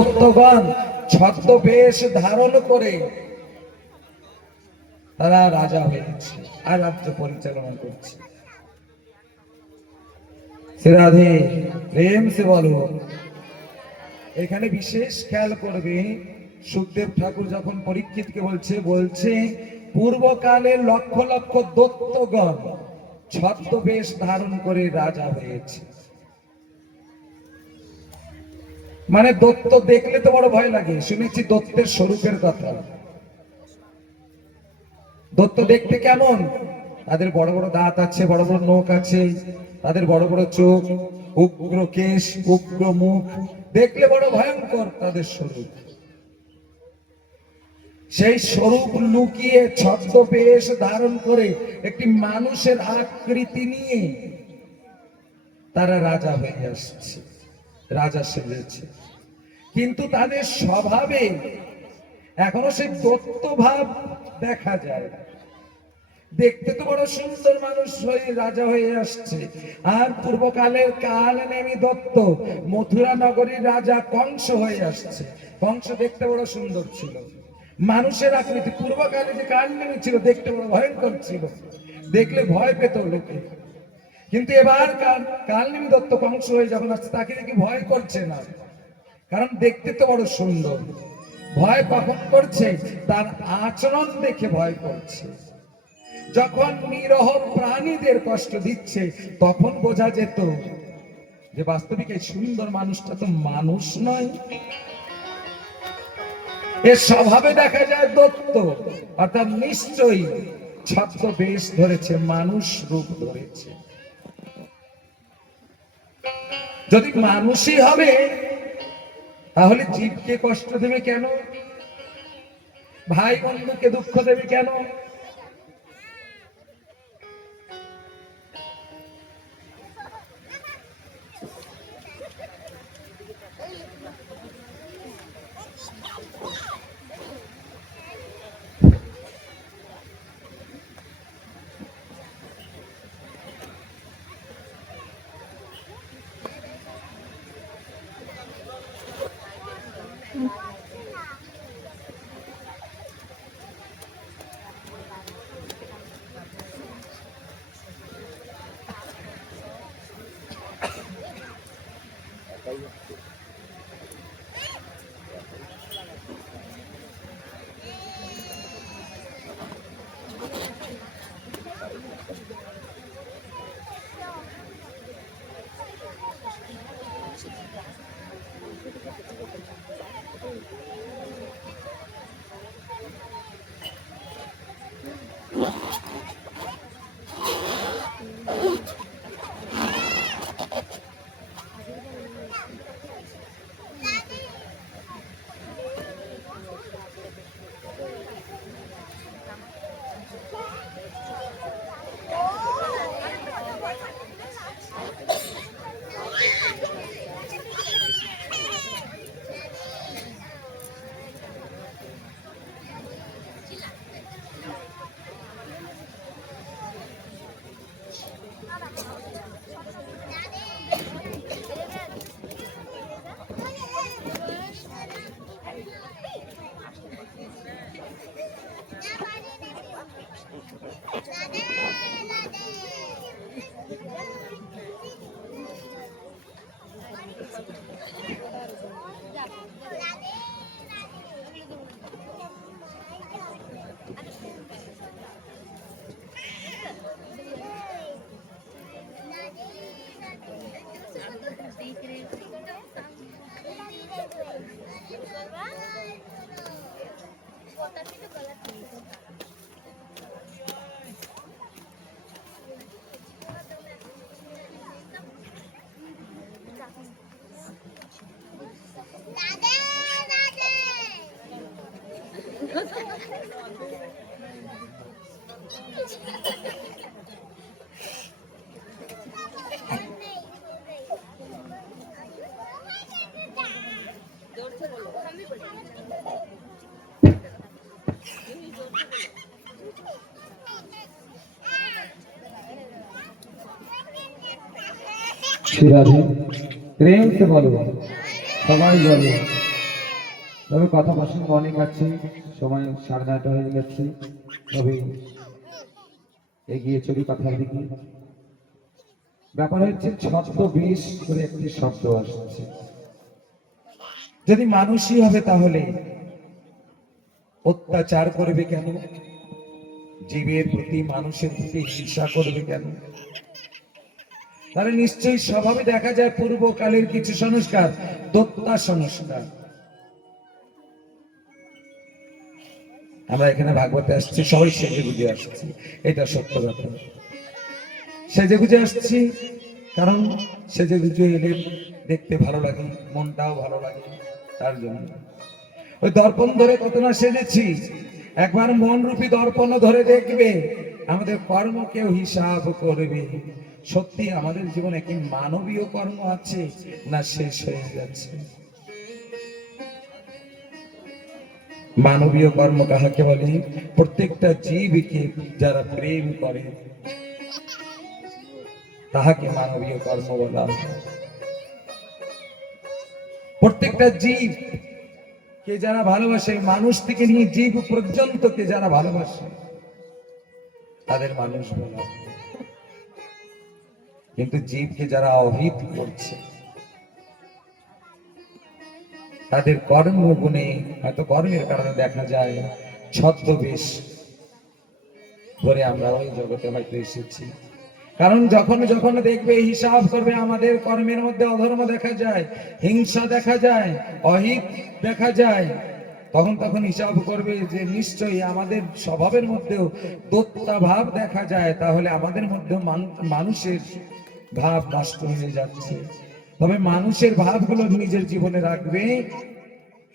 দত্তগণ ছদ্মবেশ ধারণ করে তারা রাজা হয়েছে আর রাজ্য পরিচালনা করছে। রাধে প্রেম সে বলো। এখানে বিশেষ খেয়াল করবে, সুখদেব ঠাকুর যখন পরীক্ষিতকে বলছে পূর্বকালে লক্ষ লক্ষ দত্তগণ ছদ্মবেশ ধারণ করে রাজা হয়েছে। মানে দত্ত দেখলে তো বড় ভয় লাগে। শুনেছি দত্তের স্বরূপের কথা। দত্ত দেখতে কেমন? তাদের বড় বড় দাঁত আছে, বড় বড় নখ আছে, তাদের বড় বড় চোখ, উগ্র কেশ, উগ্র মুখ, দেখলে বড় ভয়ঙ্কর তাদের স্বরূপ। সেই স্বরূপ লুকিয়ে ছদ্মবেশ ধারণ করে একটি মানুষের আকৃতি নিয়ে তারা রাজা হয়ে আসছে, রাজা সেজেছে। কিন্তু তাদের স্বভাবে এখনো সেই দত্ত ভাব দেখা যায়। দেখতে তো বড় সুন্দর মানুষ হয়ে রাজা হয়ে আসছে। আর পূর্বকালের কালনেমী দত্ত মথুরা নগরীর রাজা কংস হয়ে আসছে। কংস দেখতে বড় সুন্দর ছিল, মানুষের আকৃতি। পূর্বকালে যে কালনেমী ছিল দেখতে বড় ভয়ঙ্কর ছিল, দেখলে ভয় পেত লোকে। কিন্তু এবার কালনেমী দত্ত কংস হয়ে যখন আসছে, তাকে দেখে ভয় করছে না, কারণ দেখতে তো বড় সুন্দর। ভয় কখন করছে? তার আচরণ দেখে ভয় করছে। যখন নিরহ প্রাণীদের কষ্ট দিচ্ছে, তখন বোঝা যেত যে বাস্তবিক এই সুন্দর মানুষটা তো মানুষ নয়। এর স্বভাবে দেখা যায় দত্ত, অর্থাৎ নিশ্চয়ই ছদ্মবেশ ধরেছে, মানুষ রূপ ধরেছে। যদি মানুষই হবে তাহলে জীবকে কষ্ট দেবে কেন? ভাই বন্ধুকে দুঃখ দেবে কেন? श्री राधे प्रेम से बोलो, सवाई बोलो। তবে কথা প্রসঙ্গ অনেক আছে, সময় 9:30 হয়ে গেছে, তবে এগিয়ে চলি কথার দিকে। ব্যাপার হচ্ছে ছদ্মবেশ করে একটি শব্দ আসছে। যদি মানুষই হবে তাহলে অত্যাচার করবে কেন? জীবের প্রতি, মানুষের প্রতি হিংসা করবে কেন? তাহলে নিশ্চয়ই স্বভাবে দেখা যায় পূর্বকালের কিছু সংস্কার, দত্তা সংস্কার। আমরা এখানে ভাগবতে আসছি, সবাই সেজে গুজে আসছি, এটা সত্য কথা। সেজে গুজে আসছি কারণ সেজে গুজে এলে দেখতে ভালো লাগে, মনটাও ভালো লাগে, তার জন্য। ওই দর্পণ ধরে কত না সেজেছি, একবার মন রূপী দর্পণ ধরে দেখবে, আমাদের কর্ম কেউ হিসাব করবে। সত্যি আমাদের জীবনে কি মানবীয় কর্ম আছে, না শেষ হয়ে যাচ্ছে? মানবীয় কর্ম কাহাকে বলে? প্রত্যেকটা জীবকে যারা প্রেম করে তাহাকে মানবীয় কর্ম বলা হয়। প্রত্যেকটা জীব কে যারা ভালোবাসে, মানুষ থেকে নিয়ে জীব পর্যন্ত কে যারা ভালোবাসে, তাদের মানুষ বলা হয়। কিন্তু জীবকে যারা অহিত করছে, তাদের কর্মগুণে, হয়তো কর্মের কারণে দেখা যায় ছদ্মবেশ ধরে আমরা ওই জগতে হয়তো এসেছি। কারণ যখন যখন দেখবে, হিসাব করবে, আমাদের কর্মের মধ্যে অধর্ম দেখা যায়, হিংসা দেখা যায়, অহিত দেখা যায়, তখন তখন হিসাব করবে যে নিশ্চয়ই আমাদের স্বভাবের মধ্যেও দত্তা ভাব দেখা যায়, তাহলে আমাদের মধ্যে মানুষের ভাব নষ্ট হয়ে যাচ্ছে। তবে মানুষের ভাবগুলো নিজের জীবনে রাখবে।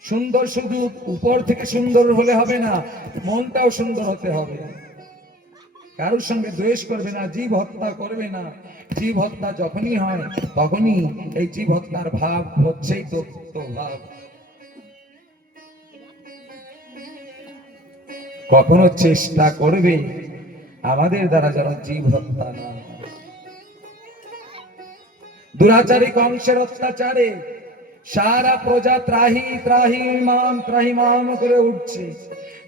সুন্দর শুধু উপর থেকে সুন্দর হলে হবে না, মনটাও সুন্দর হতে হবে। কারোর সঙ্গে দ্বেষ করবে না, জীব হত্যা করবে না। জীব হত্যা যখনই হয় তখনই এই জীব হত্যার ভাব হচ্ছেই দত্ত ভাব। কখনো চেষ্টা করবে আমাদের দ্বারা যেন জীব হত্যা না হয়। দুরাচারী কংসের অত্যাচারে সারা প্রজা ত্রাহি ত্রাহি মাম করে উঠছে।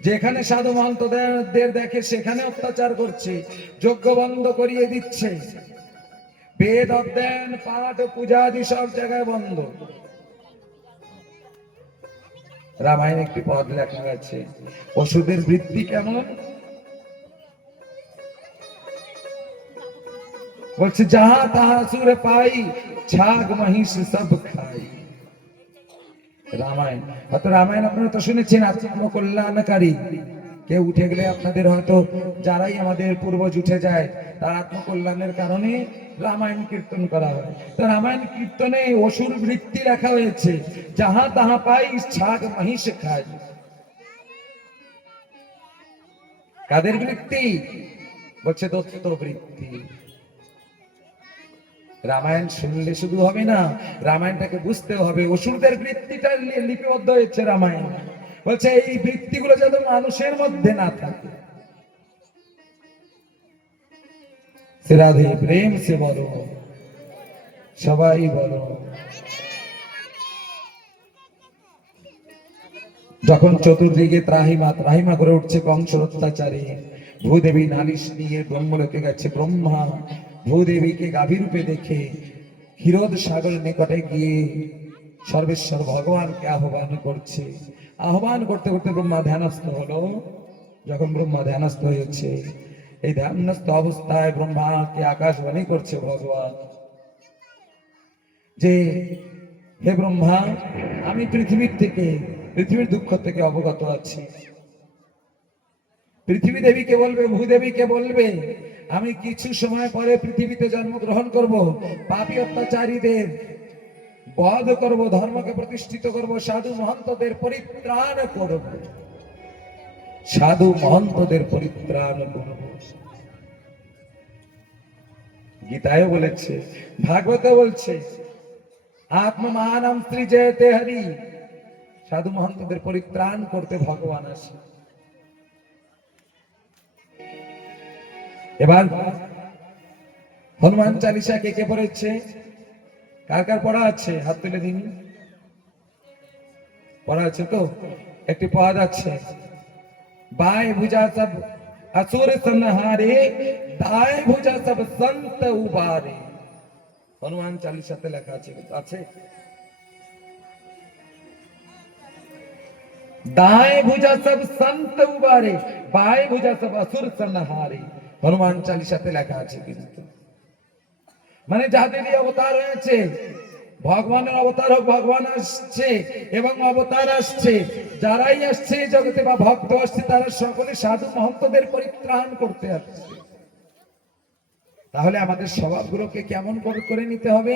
যেখানে সাধু মহন্তদের দেখে সেখানে অত্যাচার করছে, যজ্ঞ বন্ধ করিয়ে দিচ্ছে, বেদ অধ্যয়ন পাঠ পূজাদি সব জায়গায় বন্ধ। রামায়ণ একটি পদ লেখা আছে, ওষুধের বৃত্তি কেমন? বলছে যাহা তাহা সুর পাই, ছাগ মহিষ সব খাই। রামায়ণ, হয়তো রামায়ণ আপনারা তো শুনেছেন, আত্মকল্যাণকারী। কেউ উঠে গেলে আপনাদের হয়তো, যারাই আমাদের পূর্বজ উঠে যায়, তার আত্মকল্যাণের কারণে রামায়ণ কীর্তন করা হয়। তো রামায়ণ কীর্তনে অসুর বৃত্তি লেখা হয়েছে, যাহা তাহা পাই ছাগ মহিষ খাই। কাদের বৃত্তি? বলছে দত্ত বৃত্তি। রামায়ণ শুনলে শুধু হবে না, রামায়ণটাকে বুঝতেও হবে। অসুরদের বৃত্তিটা লিপিবদ্ধ হয়েছে রামায়ণ। বলছে এই বৃত্তিগুলো যাতে মানুষের মধ্যে না থাকে। রাধে প্রেম সে বলো, সবাই বলো। যখন চতুর্দিকে ত্রাহিমা করে উঠছে কংসের অত্যাচারে, ভূদেবী নালিশ নিয়ে ব্রহ্মলোকে গেছে। ব্রহ্মা ভূদেবীকে গাভী রূপে দেখে ক্ষীরোদ সাগরের নিকটে গিয়ে সর্বেশ্বর ভগবানকে আহ্বান করছে। আহ্বান করতে করতে ব্রহ্মা ধ্যানস্থ হলো। যখন ব্রহ্মা ধ্যানস্থ হয়েছে, এই ধ্যানস্থ অবস্থায় ব্রহ্মাকে আকাশবাণী করছে ভগবান যে, হে ব্রহ্মা, আমি পৃথিবীর দুঃখ থেকে অবগত আছি। পৃথিবী দেবীকে বলবে, ভূদেবীকে বলবে, আমি কিছু সময় পরে পৃথিবীতে জন্মগ্রহণ করব, পাপী অত্যাচারীদের বধ করব, ধর্মকে প্রতিষ্ঠিত করব, সাধু মহন্তদের পরিত্রাণ করব, সাধু মহন্তদের পরিত্রাণ করব। গীতায় বলেছে, ভাগবতে বলছে, আত্মমানম সৃজয়তে হরি। সাধু মহন্তদের পরিত্রাণ করতে ভগবান আসে। এবার হনুমান চালিসা কে কে পড়েছে? কার কার পড়া আছে? হাত তুলে দিন। পড়া আছে তো, একটি পদ আছে, बाएं भुजा सब असुर संहारे, दाएं भुजा सब संत उबारे। হনুমান চালিসাতে লেখা আছে, আছে दाएं भुजा सब संत उबारे, बाएं भुजा सब असुर संहारे। হনুমান চালিসাতে লেখা আছে। কিন্তু মানে যাদের এই অবতার হয়েছে, ভগবানের অবতার হোক, ভগবান আসছে এবং অবতার আসছে, যারাই আসছে জগতে বা ভক্ত আসছে, তারা সকলে সাধু মহন্তদের পরিত্রাণ করতে আসছে। তাহলে আমাদের স্বভাবগুলোকে কেমন করে নিতে হবে?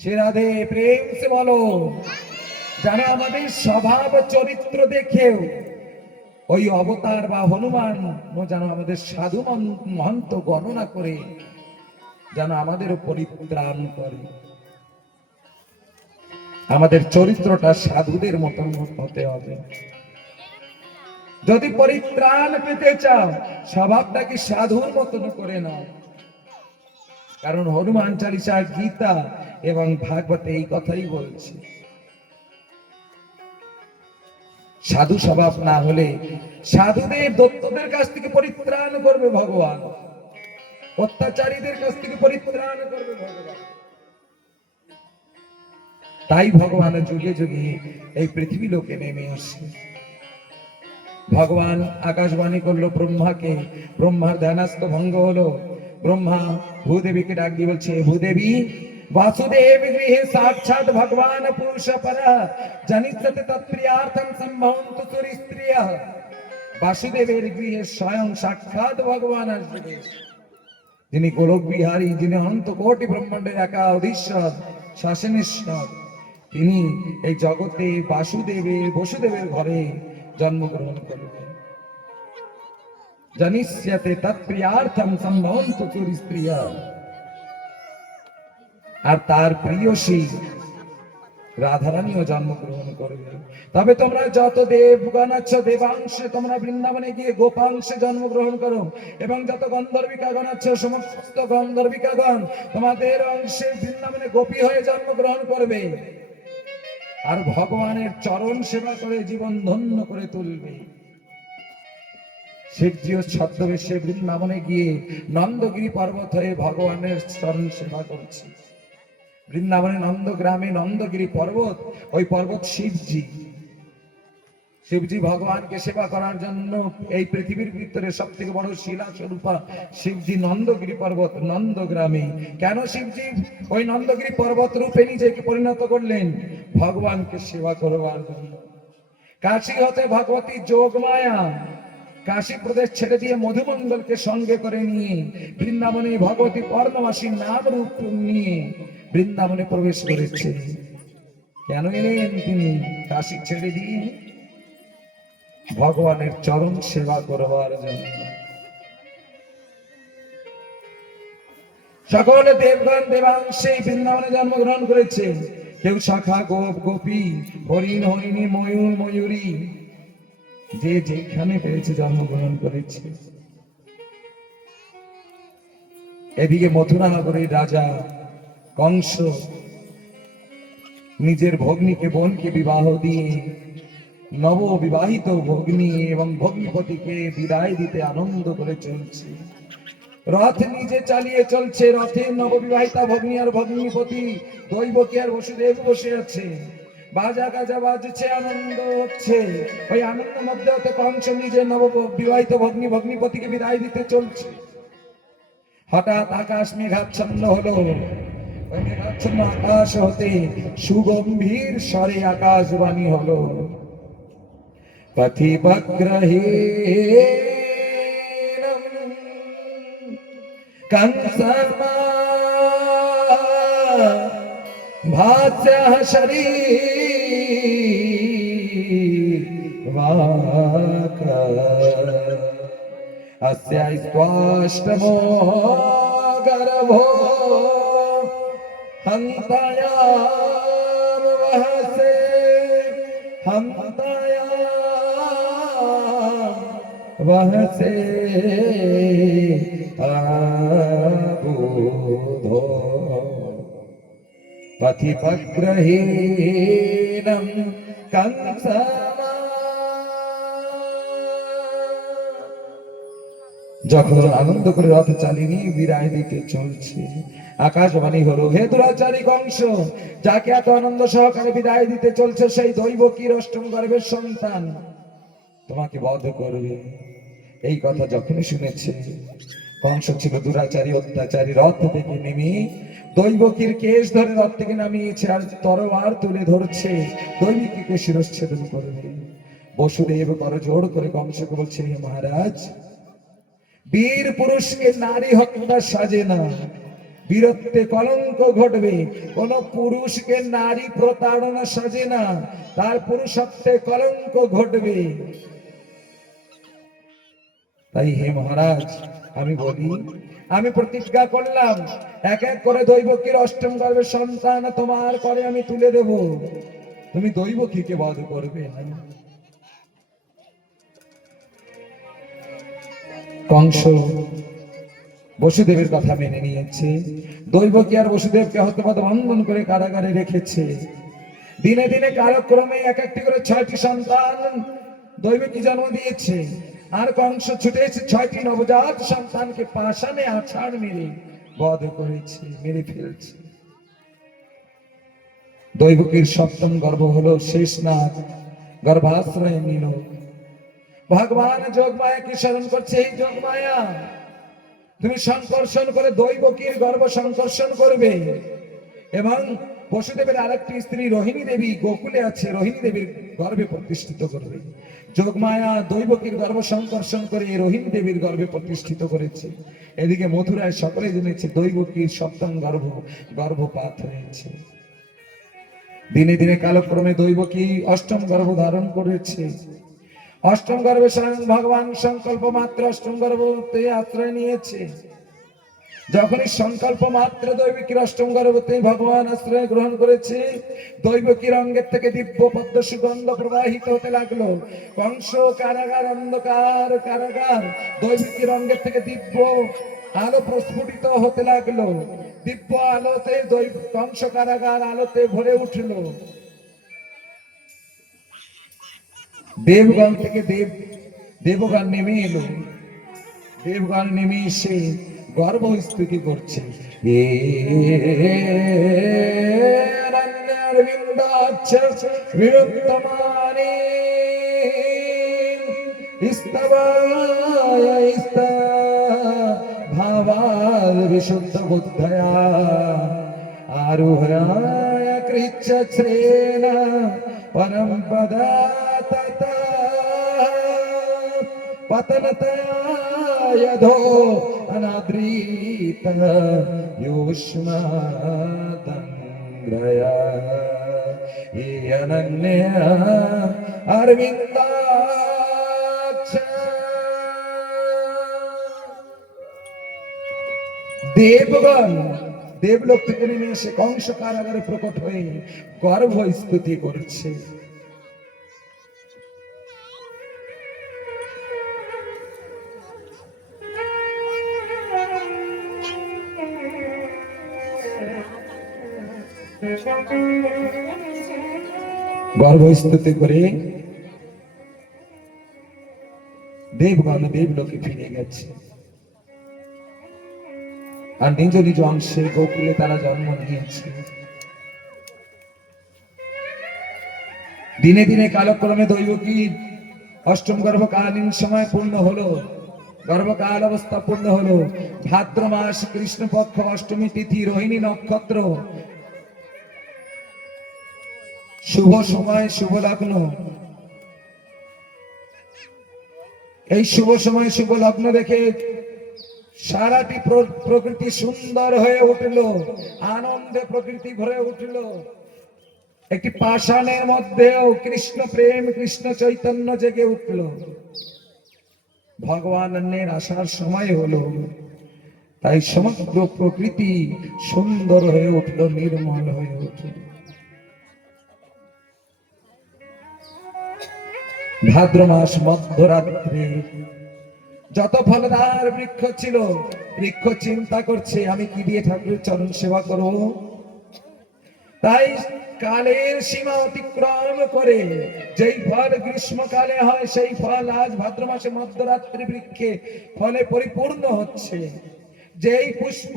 সে রাধে প্রেম সে বলো, যেন আমাদের স্বভাব চরিত্র দেখেও ওই অবতার বা হনুমান যেন আমাদের সাধু মহন্ত গণনা করে যেন আমাদের পরিত্রাণ করে। আমাদের চরিত্রটা সাধুদের মতন হতে হবে। যদি পরিত্রাণ পেতে চাও, স্বভাবটাকে সাধুর মতন করে নাও। কারণ হনুমান চালিসা, গীতা এবং ভাগবতে এই কথাই বলছে। সাধু স্বভাব না হলে সাধুদের দত্তদের কাছ থেকে পরিত্রাণ করবে ভগবান, অত্যাচারীদের কাছ থেকে পরিত্রাণ করবে ভগবান। তাই ভগবান যুগে যুগে এই পৃথিবী লোকে নেমে আসে। ভগবান আকাশবাণী করলো ব্রহ্মাকে, ব্রহ্মার ধ্যানাস্ত ভঙ্গ হলো। ব্রহ্মা ভূদেবীকে ডাক দিয়ে বলছে, ভূদেবী वासुदेव गृहे साक्षात भगवान पुरुष पर जनिष्यते तत्प्रियार्थम संभवन्तु सुरी स्त्रियः। वासुदेवेर गृहे स्वयं साक्षात भगवान আসবে, যিনি গোলক বিহারী, যিনি অনন্ত কোটি ব্রহ্মাণ্ডের একা অধীশ্বর শাসনেশ্বর, তিনি এই জগতে বসুদেবের ঘরে জন্মগ্রহণ করবেন। জনিষ্যতে তৎপ্রিয়ার্থম সম্ভবন্তু সুরি স্ত্রিয়ः। আর তার প্রিয়সী রাধারানীও জন্মগ্রহণ করবে। তবে তোমরা যত দেবগণ আছো, দেবাংশে তোমরা বৃন্দাবনে গিয়ে গোপাংশে জন্মগ্রহণ করো, এবং যত গন্ধর্বিকাগণ আছো, সমস্ত গন্ধর্বিকাগণ তোমাদের অংশে বৃন্দাবনে গোপী হয়ে জন্মগ্রহণ করবে, আর ভগবানের চরণ সেবা করে জীবন ধন্য করে তুলবে। শিবজিও ছদ্মবেশে বৃন্দাবনে গিয়ে নন্দগিরি পর্বত হয়ে ভগবানের চরণ সেবা করছে। বৃন্দাবনে নন্দগ্রামে নন্দগিরি পর্বত, ওই পর্বত শিবজি। শিবজি ভগবানকে সেবা করার জন্য এই পৃথিবীর ভিতরে সব থেকে বড় শিলা স্বরূপা শিবজি নন্দগিরি পর্বত নন্দগ্রামে। কেন শিবজি ওই নন্দগিরি পর্বত রূপে নিজেকে পরিণত করলেন? ভগবানকে সেবা করবার জন্য। কাশী হতে ভগবতী যোগমায়া কাশী প্রদেশ ছেড়ে দিয়ে মধুমঙ্গলকে সঙ্গে করে নিয়ে বৃন্দাবনে ভগবতী পর্ণমাসীর নাম রূপ নিয়ে বৃন্দাবনে প্রবেশ করেছে। কেন এলেন তিনি কাশী ছেড়ে দিয়ে? ভগবানের চরণ সেবা করবার জন্য। সকল দেবগণ দেবাংশে বৃন্দাবনে জন্মগ্রহণ করেছে। কেউ শাখা গোপ গোপী, হরিণ হরিণী, ময়ূর ময়ূরী, যে যেখানে পেয়েছে জন্মগ্রহণ করেছে। এদিকে মথুরা নগরীর রাজা কংস নিজের ভগ্নীকে বোনকে বিবাহ দিয়ে নব বিবাহিত ভগ্নী এবং ভগ্নীপতিকে বিদায় দিতে আনন্দ করে চলছে। রথ নিজে চালিয়ে চলছে, রথে নববিবাহিতা ভগ্নী আর ভগ্নীপতি দৈবকী আর বসুদেব বসে আছে। বাজা গাজা বাজছে, আনন্দ হচ্ছে। ওই আনন্দের মধ্যে হতে কংস নিজে নববিবাহিত ভগ্নীপতিকে বিদায় দিতে চলছে। হঠাৎ আকাশ মেঘাচ্ছন্ন হলো। ওই মেঘাচ্ছন্ন আকাশ হতে সুগম্ভীর স্বরে আকাশবাণী হলো, পথিবগ্রহে कंसमा भास्य शरीर वाक अस्य स्वाष्टमो गर्भो हन्तायाम वहसे वहसे आबोधो पथिपग्रहेण দীনম কংসমা। যখন আনন্দ করে রথ চালিয়ে নিয়ে বিদায় দিতে চলছে, আকাশবাণী হলো, হে দুরাচারী কংস, যাকে এত আনন্দ সহকারে বিদায় দিতে চলছে সেই দৈবকীর অষ্টম গর্ভের সন্তান তোমাকে বধ করবে। এই কথা যখনই শুনেছে, কংস ছিল দুরাচারী অত্যাচারী, রথ থেকে নেমে দৈবকীর কেশ ধরে রথ থেকে নামিয়েছে আর তরোয়ার তুলে ধরছে দৈবকীকে শিরচ্ছেদন করবে। বসুদেব করজোড় করে কংসকে বলছে, হে মহারাজ, বীর পুরুষকে নারী হত্যা সাজে না, বীরত্বে কলঙ্ক ঘটবে। কোন পুরুষকে নারী প্রতারণা সাজে না, তার পুরুষত্বে কলঙ্ক ঘটবে। তাই হে মহারাজ, আমি বলি, আমি প্রতিজ্ঞা করলাম এক এক করে দৈবকীর অষ্টম গর্ভের সন্তান তোমার করে আমি তুলে দেব, তুমি দৈবকীকে বধ করবে না। কংস বসুদেবের কথা মেনে নিয়েছে। দৈবকী আর বসুদেবকে হতপথ বন্ধন করে কারাগারে রেখেছে। দিনে দিনে কালক্রমে এক একটি করে 6টি সন্তান দৈবকী জন্ম দিয়েছে। আর কংস ছুটে এসে 6টি নবজাত সন্তানকে পাষাণে আছাড় মেরে বধ করেছে, মেরে ফেলছে। দৈবকীর সপ্তম গর্ভ হলো শেষনাগ, গর্ভাশ্রয় নিল। ভগবান যোগমায়াকে স্মরণ করছে, এই যোগমায়া, তুমি সংকর্ষণ করে দৈবকীর গর্ভ সংকর্ষণ করবে এবং বসুদেবের আরেকটি স্ত্রী রোহিণী দেবী গোকুলে আছে, রোহিণী দেবীর গর্ভে প্রতিষ্ঠিত করবে। যোগমায়া দৈবকীর গর্ভ সংকর্ষণ করে রোহিণী দেবীর গর্ভে প্রতিষ্ঠিত করেছে। এদিকে মথুরায় সকলে জেনেছে দৈবকীর সপ্তম গর্ভপাত হয়েছে। দিনে দিনে কালক্রমে দৈবকী অষ্টম গর্ভ ধারণ করেছে। অষ্টম গর্ভে স্বয়ং ভগবান সংকল্প মাত্র অষ্টম গর্ভতে আশ্রয় নিয়েছে। যখনই সংকল্প মাত্র দৈবকীর অষ্টম গর্ভতে ভগবান আশ্রয় গ্রহণ করেছে, দৈবকীর অঙ্গের থেকে দিব্য পদ্ম সুগন্ধ প্রবাহিত হতে লাগলো। কংস কারাগার, অন্ধকার কারাগার, দৈবকীর অঙ্গের থেকে দিব্য আলো প্রস্ফুটিত হতে লাগলো। দিব্য আলোতে কংস কারাগার আলোতে ভরে উঠলো। দেবগণ থেকে দেবগণ নেমে এলো। দেবগণ নেমে এসে গর্ভ স্তুতি করছে, হে অরণ্যারবিন্দাক্ষ বিরুত্তমানি স্তবায় ভাবাল বিশুদ্ধ বুদ্ধয়া আরুহ্যায় কৃচ্ছ্রেণ পরম পদা ততা পতনতয়াধো অনাদ্রিত য়োষ্মাদঙ্গ্রয়া হে অনন্যা অরবিন্দাক্ষ। দেবগণ দেবলোক থেকে নেমে এসে কংস কারাগারে প্রকট হয়ে গর্ভ স্তুতি করছে। গর্ভ স্তুতি করে দেবগণ দেবলোকে ফিরে গেছে। আর নিজ নিজ অংশে গোকুলে তারা জন্ম নিয়েছে। দিনে দিনে কালক্রমে দৈবকীর অষ্টম গর্ভকালীন সময় পূর্ণ হলো, গর্ভকাল অবস্থা পূর্ণ হলো। ভাদ্র মাস কৃষ্ণপক্ষ অষ্টমী তিথি রোহিণী নক্ষত্র, শুভ সময় শুভ লগ্ন। এই শুভ সময় শুভ লগ্ন দেখে সারাটি প্রকৃতি সুন্দর হয়ে উঠল, আনন্দে প্রকৃতি ভরে উঠল। একটি পাষাণের মধ্যেও কৃষ্ণ প্রেম, কৃষ্ণ চৈতন্য জেগে উঠল। ভগবানের আসার সময় হলো, তাই সমগ্র প্রকৃতি সুন্দর হয়ে উঠল, নির্মল হয়ে উঠল। ভাদ্র মাস মধ্যরাত্রে যত ফলদার বৃক্ষ ছিল, বৃক্ষ চিন্তা করছে আমি কি দিয়ে ঠাকুরের চরণ সেবা করব। তাই কালের সীমা অতিক্রম করে যেই ফল গ্রীষ্মকালে হয় সেই ফল আজ ভাদ্র মাসে মধ্যরাত্রি বৃক্ষে ফলে পরিপূর্ণ হচ্ছে। যেই পুষ্প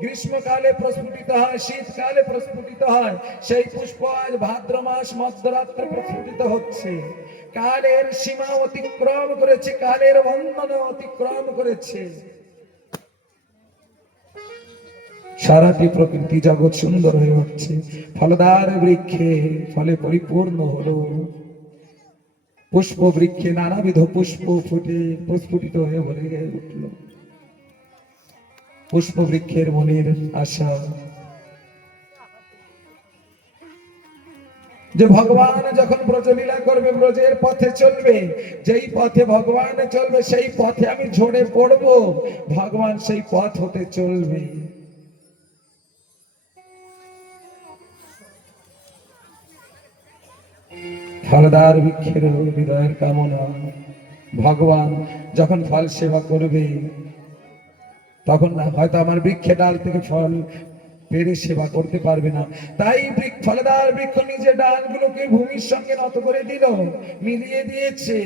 গ্রীষ্মকালে প্রস্ফুটিত হয়, শীতকালে প্রস্ফুটিত হয়, সেই পুষ্প আজ ভাদ্র মাস মধ্যরাত্রে প্রস্ফুটিত হচ্ছে। কালের সীমা অতিক্রম করেছে, কালের বন্ধন অতিক্রম করেছে। সারাটি প্রকৃতি জগৎ সুন্দর হয়ে উঠছে, ফলদার বৃক্ষে ফলে পরিপূর্ণ হলো। পুষ্প বৃক্ষে নানাবিধ পুষ্প ফুটে প্রস্ফুটিত হয়ে ভরে উঠল। পুষ্প বৃক্ষের মনের আশা যে ভগবান যখন ব্রজলীলা করবে, ব্রজের পথে চলবে, যেই পথে ভগবান চলবে সেই পথে আমি ঝরে পড়ব, ভগবান সেই পথ হতে চলবে। ফলদার বৃক্ষের হৃদয়ের কামনা, ভগবান যখন ফল সেবা করবে তখন না হয়তো আমার বৃক্ষে ডাল থেকে ফল পেড়ে সেবা করতে পারবে না, তাই ফলদার বৃক্ষ নিজের ডালগুলোকে ভূমির সঙ্গে নত করে দিল, মিলিয়ে দিয়েছে।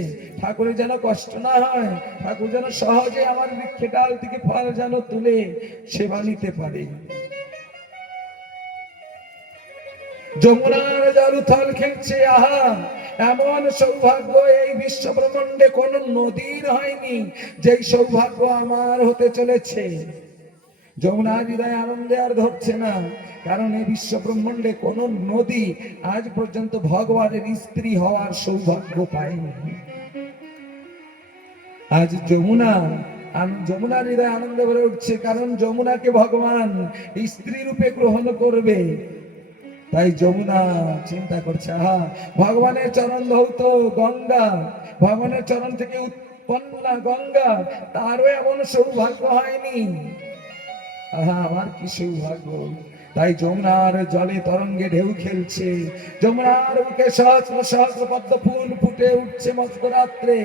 ঠাকুরের যেন কষ্ট না হয়, ঠাকুর যেন সহজে আমার বৃক্ষে ডাল থেকে ফল যেন তুলে সেবা নিতে পারে। যমুনার জল উথল খেলছে, আহা এমন সৌভাগ্য এই বিশ্ব ব্রহ্মাণ্ডে কোন নদীর হয়নি যেই সৌভাগ্য আমার হতে চলেছে। যমুনার হৃদয় আনন্দে আর ধরছে না, কারণ এই বিশ্ব ব্রহ্মাণ্ডে কোন নদী আজ পর্যন্ত ভগবানের স্ত্রী হওয়ার সৌভাগ্য পায়নি। আজ যমুনার হৃদয় আনন্দে ভরে উঠছে, কারণ যমুনাকে ভগবান স্ত্রী রূপে গ্রহণ করবে। তাই যমুনা চিন্তা করছে, আহা ভগবানের চরণ ধৌত গঙ্গা, ভগবানের চরণ থেকে উৎপন্ন গঙ্গা, তারও এমন সৌভাগ্য হয়নি। আহা আমার কি সৌভাগ্য। তাই যমুনার জলে তরঙ্গে ঢেউ খেলছে, যমুনার বুকে সহস্র সহস্র পদ্ম ফুল ফুটে উঠছে মধ্যরাত্রে,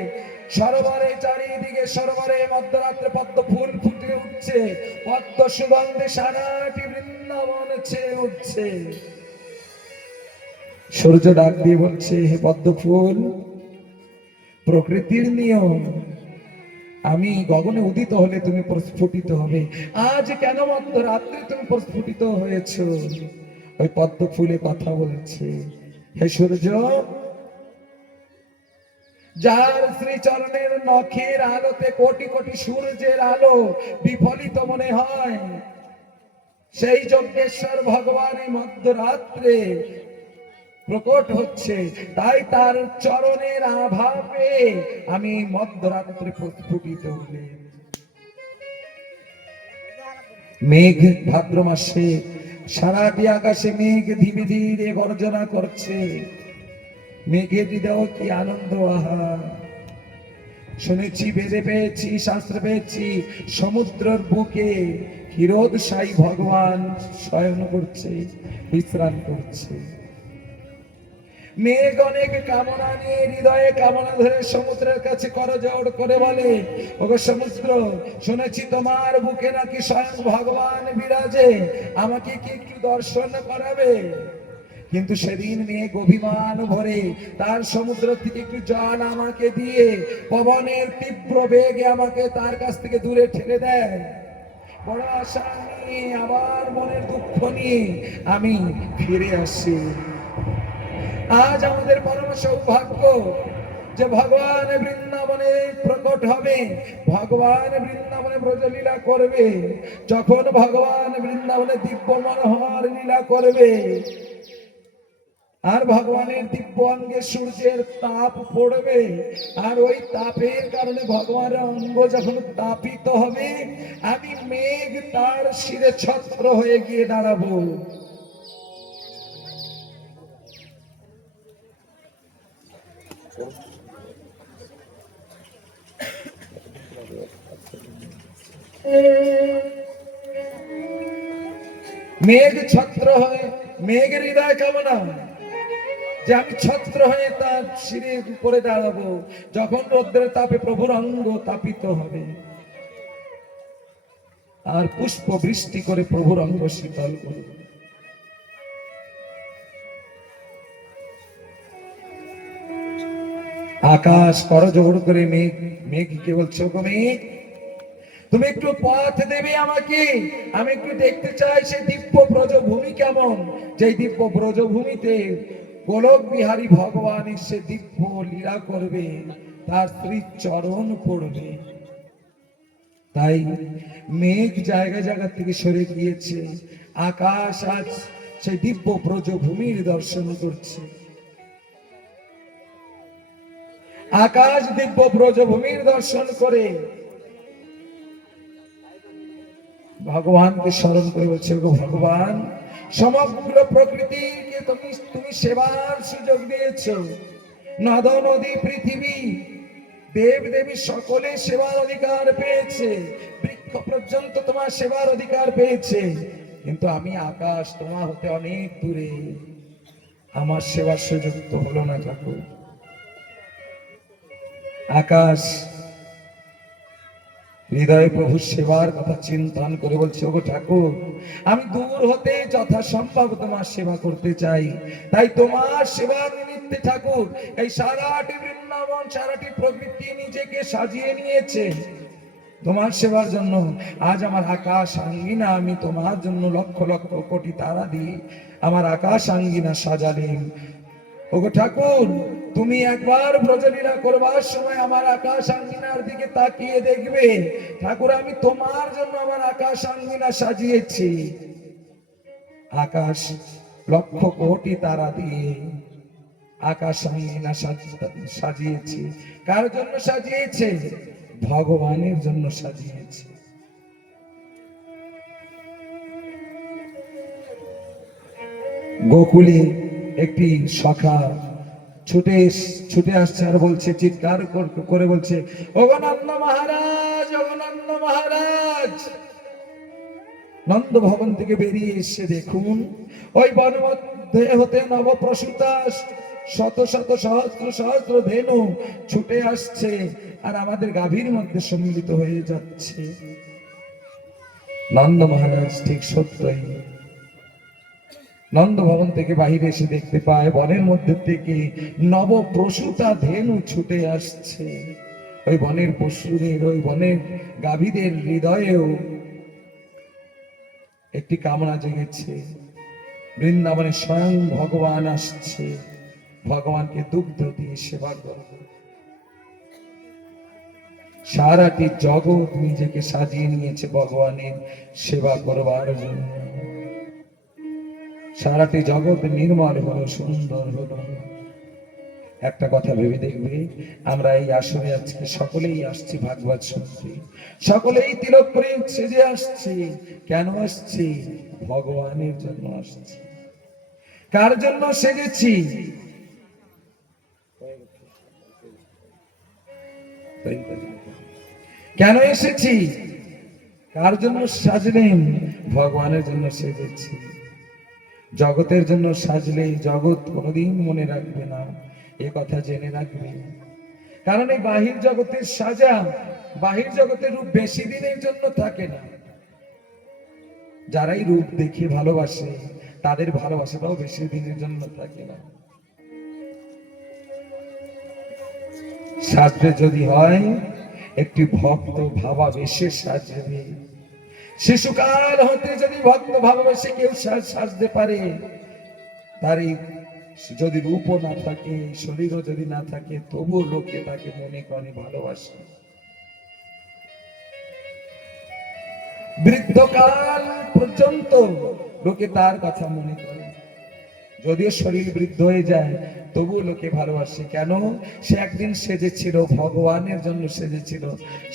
সরোবরে চারিদিকে সরোবরে মধ্যরাত্রে পদ্ম ফুল ফুটে উঠছে, পদ্ম সুগন্ধে সারাটি বৃন্দাবন ছেয়ে উঠছে। সূর্য ডাক দিয়ে বলছে, হে পদ্ম ফুল, প্রকৃতির নিয়ম, আমি গগনে উদিত হলে তুমি প্রস্ফুটিত হবে। আজ কেন মধ্যরাত্রে তুমি প্রস্ফুটিত হয়েছ? ওই পদ্ম ফুলে কথা বলছে, হে সূর্য, যার শ্রীচরণের নখের আলোতে কোটি কোটি সূর্যের আলো বিফলিত মনে হয়, সেই যজ্ঞেশ্বর ভগবান এই মধ্যরাত্রে প্রকট হচ্ছে। তাই তার চরণের আভাবে আমি মধ্যরাত্রে প্রস্ফুটিত হলে। মেঘ ভাদ্র মাসে সারাটি আকাশে মেঘ ধীরে ধীরে গর্জনা করছে। মেঘের হৃদয় কি আনন্দ, আহা শুনেছি, বেদে পেয়েছি, শাস্ত্র পেয়েছি, সমুদ্রের বুকে ক্ষীরোদশায়ী ভগবান শয়ন করছে, বিশ্রাম করছে। মেঘ অনেক কামনা নিয়ে হৃদয়ে কামনা ধরে সমুদ্রের কাছে করজোড় করে বলে, ওগো সমুদ্র, শুনেছি তোমার বুকে নাকি স্বয়ং ভগবান বিরাজে, আমাকে কি একটু দর্শন করাবে? কিন্তু সেদিন মেঘ অভিমান ভরে তার সমুদ্র থেকে একটু জল আমাকে দিয়ে পবনের তীব্র বেগে আমাকে তার কাছ থেকে দূরে ঠেলে দেয়। বড় আশা নিয়ে, আবার মনের দুঃখ নিয়ে আমি ফিরে আসি। আজ আমাদের পরম সৌভাগ্য যে ভগবান বৃন্দাবনে প্রকট হবে, ভগবান বৃন্দাবনে ব্রজলীলা করবে। যখন ভগবান বৃন্দাবনে দিব্য মনোহর লীলা করবে, আর ভগবানের দিব্য অঙ্গে সূর্যের তাপ পড়বে, আর ওই তাপের কারণে ভগবানের অঙ্গ যখন তাপিত হবে, আমি মেঘ তার শিরে ছত্র হয়ে গিয়ে দাঁড়াবো। মেঘ ছত্র হয়ে, মেঘের হৃদয় কামনা যে আমি ছত্র হয়ে তার শিরের উপরে দাঁড়াবো, যখন রৌদ্রের তাপে প্রভুর অঙ্গ তাপিত হবে, আর পুষ্প বৃষ্টি করে প্রভুর অঙ্গ শীতল করবে। আকাশ করজোড় করে মেঘকে বলছে, ওগো মেঘ, তুমি একটু পথ দেবে আমাকে, আমি একটু দেখতে চাই সেই দিব্য ব্রজভূমি কেমন, যে দিব্য ব্রজভূমিতে গোলক বিহারী ভগবান এসে দিব্য লীলা করবে, তার শ্রী চরণ পড়বে। তাই মেঘ জায়গা জায়গা থেকে সরে গিয়েছে, আকাশ আজ সেই দিব্য ব্রজভূমির দর্শন করছে। আকাশ দিব্য ব্রজভূমির দর্শন করে ভগবানকে স্মরণ করে বলছে, গো ভগবান, সমগ্র প্রকৃতিকে তুমি সেবার সুযোগ দিয়েছো, নদ নদী পৃথিবী দেব দেবী সকলে সেবার অধিকার পেয়েছে, বৃক্ষ পর্যন্ত তোমার সেবার অধিকার পেয়েছে, কিন্তু আমি আকাশ তোমার হতে অনেক দূরে, আমার সেবার সুযোগ তো হলো না ঠাকুর। আকাশ হৃদয়ে প্রভু সেবার কথা চিন্তন করে বলছে, ওগো ঠাকুর, আমি দূর হতে যথাসম্ভব তোমার সেবা করতে চাই, তাই তোমার সেবা নিমিত্তে ঠাকুর এই সারাটি বৃন্দাবন, সারাটি প্রকৃতি নিজেকে সাজিয়ে নিয়েছে তোমার সেবার জন্য। আজ আমার আকাশ আঙ্গিনা আমি তোমার জন্য লক্ষ লক্ষ কোটি তারা দিয়ে আমার আকাশ আঙ্গিনা সাজালেন। ওগো ঠাকুর, তুমি একবার ব্রজলীলা করবার সময় আমার আকাশ আঙ্গিনার দিকে তাকিয়ে দেখবে ঠাকুর, আমি তোমার জন্য আমার আকাশ আঙ্গিনা সাজিয়েছি। আকাশ লক্ষ কোটি তারা দিয়ে আকাশ আঙ্গিনা সাজিয়েছি। কার জন্য সাজিয়েছে? ভগবানের জন্য সাজিয়েছে। গোকুলে একটি সখা ছুটে আসছে আর বলছে, চিৎকার করে বলছে, ওগো নন্দ মহারাজ, ওগো নন্দ মহারাজ। নন্দ ভবন থেকে বেরিয়ে এসে দেখুন ওই বন মধ্যে হতে নবপ্রসূতা শত শত সহস্র সহস্র ধেনু ছুটে আসছে আর আমাদের গাভীর মধ্যে সম্মিলিত হয়ে যাচ্ছে। নন্দ মহারাজ ঠিক সত্যই নন্দ ভবন থেকে বাহিরে এসে দেখতে পায় বনের মধ্যে থেকে নবপ্রসূতা ধেনু ছুটে আসছে। ওই বনের পশুদের, ওই বনের গাভীদের হৃদয়েও একটি কামনা জেগেছে, বৃন্দাবনে স্বয়ং ভগবান আসছে, ভগবানকে দুগ্ধ দিয়ে সেবা করবে। সারাটি জগৎ নিজেকে সাজিয়ে নিয়েছে ভগবানের সেবা করবার জন্য। সারাটি জগৎ নির্মল হলো, সুন্দর হলো। একটা কথা ভেবে দেখবে, আমরা এই আসরে আজকে সকলেই আসছি ভাগবত শুনতে, সকলেই তিলক করে সেজে আসছি। কেন আসছি? ভগবানের জন্য আসছি। কার জন্য সেজেছি? কেন এসেছি? কার জন্য সাজলেন? ভগবানের জন্য সেজেছি। জগতের জন্য সাজলে জগৎ কোনোদিন মনে রাখবে না, এ কথা জেনে রাখবে। কারণ এই বাহির জগতের সাজা, বাহির জগতের রূপ বেশি দিনের জন্য থাকে না। যারাই রূপ দেখে ভালোবাসে তাদের ভালোবাসাটাও বেশি দিনের জন্য থাকে না। সাজবে যদি হয় একটি ভক্ত ভাবাবেশে সাজবে। শিশুকাল হতে যদি ভক্ত ভাবাবেশে কেউ সাজতে পারে, তার যদি রূপও না থাকে, শরীরও যদি না থাকে, তবুও লোকে তাকে মনে করে ভালোবাসে। বৃদ্ধকাল পর্যন্ত লোকে তার কথা মনে করে, যদিও শরীর বৃদ্ধ হয়ে যায় তবুও লোকে ভালোবাসে। কেন? সে একদিন সেজেছিল, ভগবানের জন্য সেজেছিল।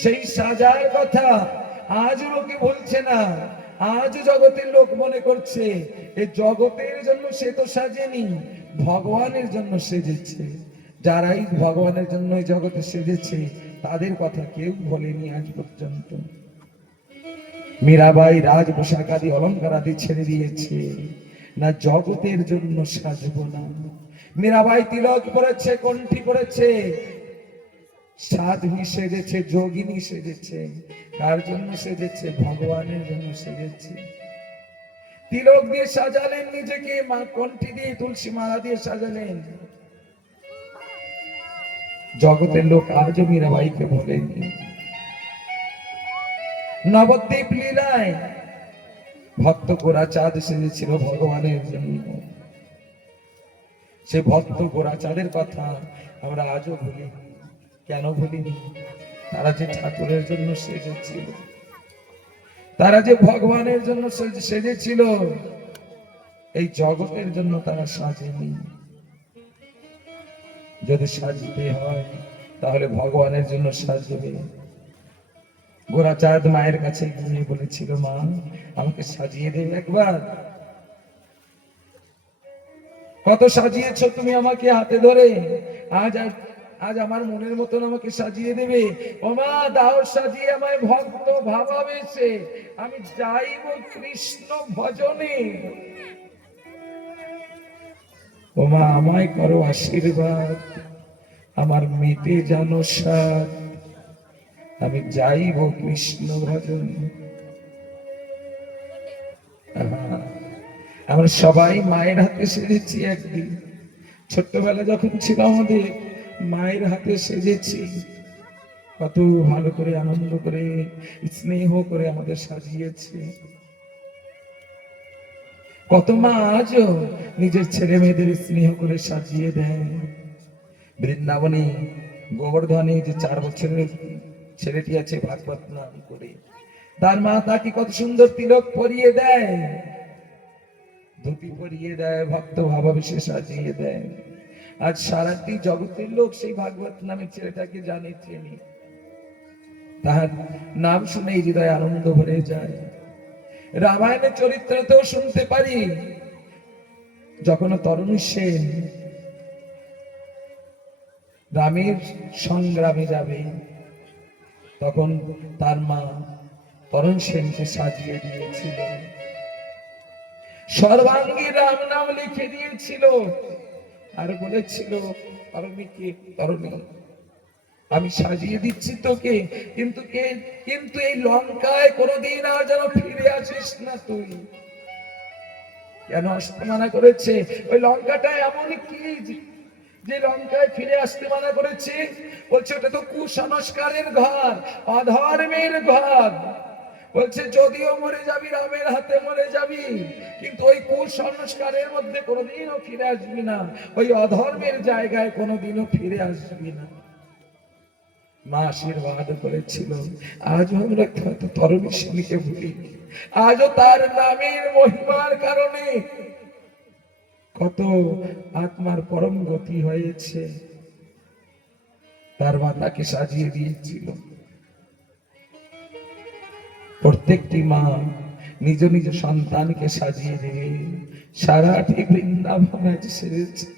সেই সাজার কথা আজ লোকে বলছে না, আজ জগতের লোক মনে করছে এই জগতের জন্য সে তো সাজেনি, ভগবানের জন্য সেজেছে। যারাই ভগবানের জন্য জগতে সেজেছে তাদের কথা কেউ বলেনি আজ পর্যন্ত। মীরাবাই রাজ পোশাক আদি অলঙ্কার আদি ছেড়ে দিয়েছে, না জগতের জন্য সাজবো না। মীরাবাই তিলক পরেছে, কণ্ঠী পরেছে, সাধবী সেজেছে, যোগিনী সেজেছে। কার জন্য সেজেছে? ভগবানের জন্য সেজেছে। তিলক দিয়ে সাজালেন নিজেকে, মা কণ্ঠী দিয়ে তুলসী মালা দিয়ে সাজালেন। জগতের লোক আজও মীরাবাইকে বলেনি। নবদ্বীপ লীলায় ভক্ত গোরাচাঁদ সেজেছিল ভগবানের জন্য। সে ভক্ত গোরাচাঁদের কথা আমরা আজও ভুলি। কেন ভুলিনি? তারা যে ঠাকুরের জন্য সেজেছিল, তারা যে ভগবানের জন্য সেজেছিল, এই জগতের জন্য তারা সাজেনি। যদি সাজতে হয় তাহলে ভগবানের জন্য সাজবে। গোরাচাঁদ মায়ের কাছে গিয়ে বলেছিল, মা আমাকে সাজিয়ে দেবে একবার। কত সাজিয়েছো তুমি আমাকে হাতে ধরে, আজ আজ আমার মনের মতন আমাকে সাজিয়ে দেবে? ও মা দাও সাজিয়ে আমায় ভক্ত ভাবাবেশে, আমি যাইব কৃষ্ণ ভজনে। ও মা আমায় করো আশীর্বাদ, আমার মেটে জানো সাথ, আমি যাইব কৃষ্ণ ভজনে। আমরা সবাই মায়ের হাতে সেজেছি। একদিন ছোট্টবেলা যখন ছিল আমাদের, মায়ের হাতে সেজেছি। কত ভালো করে আনন্দ করে স্নেহ করে আমাদের সাজিয়েছে। কত মা আজও নিজের ছেলে মেয়েদের স্নেহ করে সাজিয়ে দেয়। বৃন্দাবনে গোবর্ধনে যে 4 বছরের ছেলেটি আছে ভাগবত নাম করে, তার মা তাকে কত সুন্দর তিলক পরিয়ে দেয়, ধুতি পরিয়ে দেয়, ভক্ত ভাবাবেশে সাজিয়ে দেয়। আজ সারাটি জগতের লোক সেই ভাগবত নামের ছেলেটাকে জানে, চেনে। তাহার নাম শুনে হৃদয়ে আনন্দ ভরে যায়। রামায়ণের চরিত্রতেও শুনতে পারি, যখন তরুণ সেন রামের সংগ্রামে যাবে, তখন তার মা তরুণ সেনকে সাজিয়ে দিয়েছিল, সর্বাঙ্গী রাম নাম লিখে দিয়েছিল, আর বলেছিল, তরুণী আমি সাজিয়ে দিচ্ছি তোকে, কিন্তু এই লঙ্কায় কোনোদিন আর যেন ফিরে আসিস না তুই। কেন আসতে মানা করেছে? ওই লঙ্কাটা এমন কি যে লঙ্কায় ফিরে আসতে মানা করেছে? বলছে ওটা তো কুসংস্কারের ঘর, অধর্মের ঘর। বলছে যদিও মরে যাবি রামের হাতে মরে যাবি, কিন্তু ওই কুসংস্কারের মধ্যে কোনোদিনও ফিরে আসবি না, ওই অধর্মের জায়গায় কোনোদিনও ফিরে আসবি না। মা আশীর্বাদ করেছিল। আজও আমরা তরুণী সেনকে ভুলিনি। আজও তার নামের মহিমার কারণে কত আত্মার পরম গতি হয়েছে। তার মা তাকে সাজিয়ে দিয়েছিল। প্রত্যেকটি মা নিজ নিজ সন্তানকে সাজিয়ে দেবে। সারাটি বৃন্দাবন আজ সেজেছে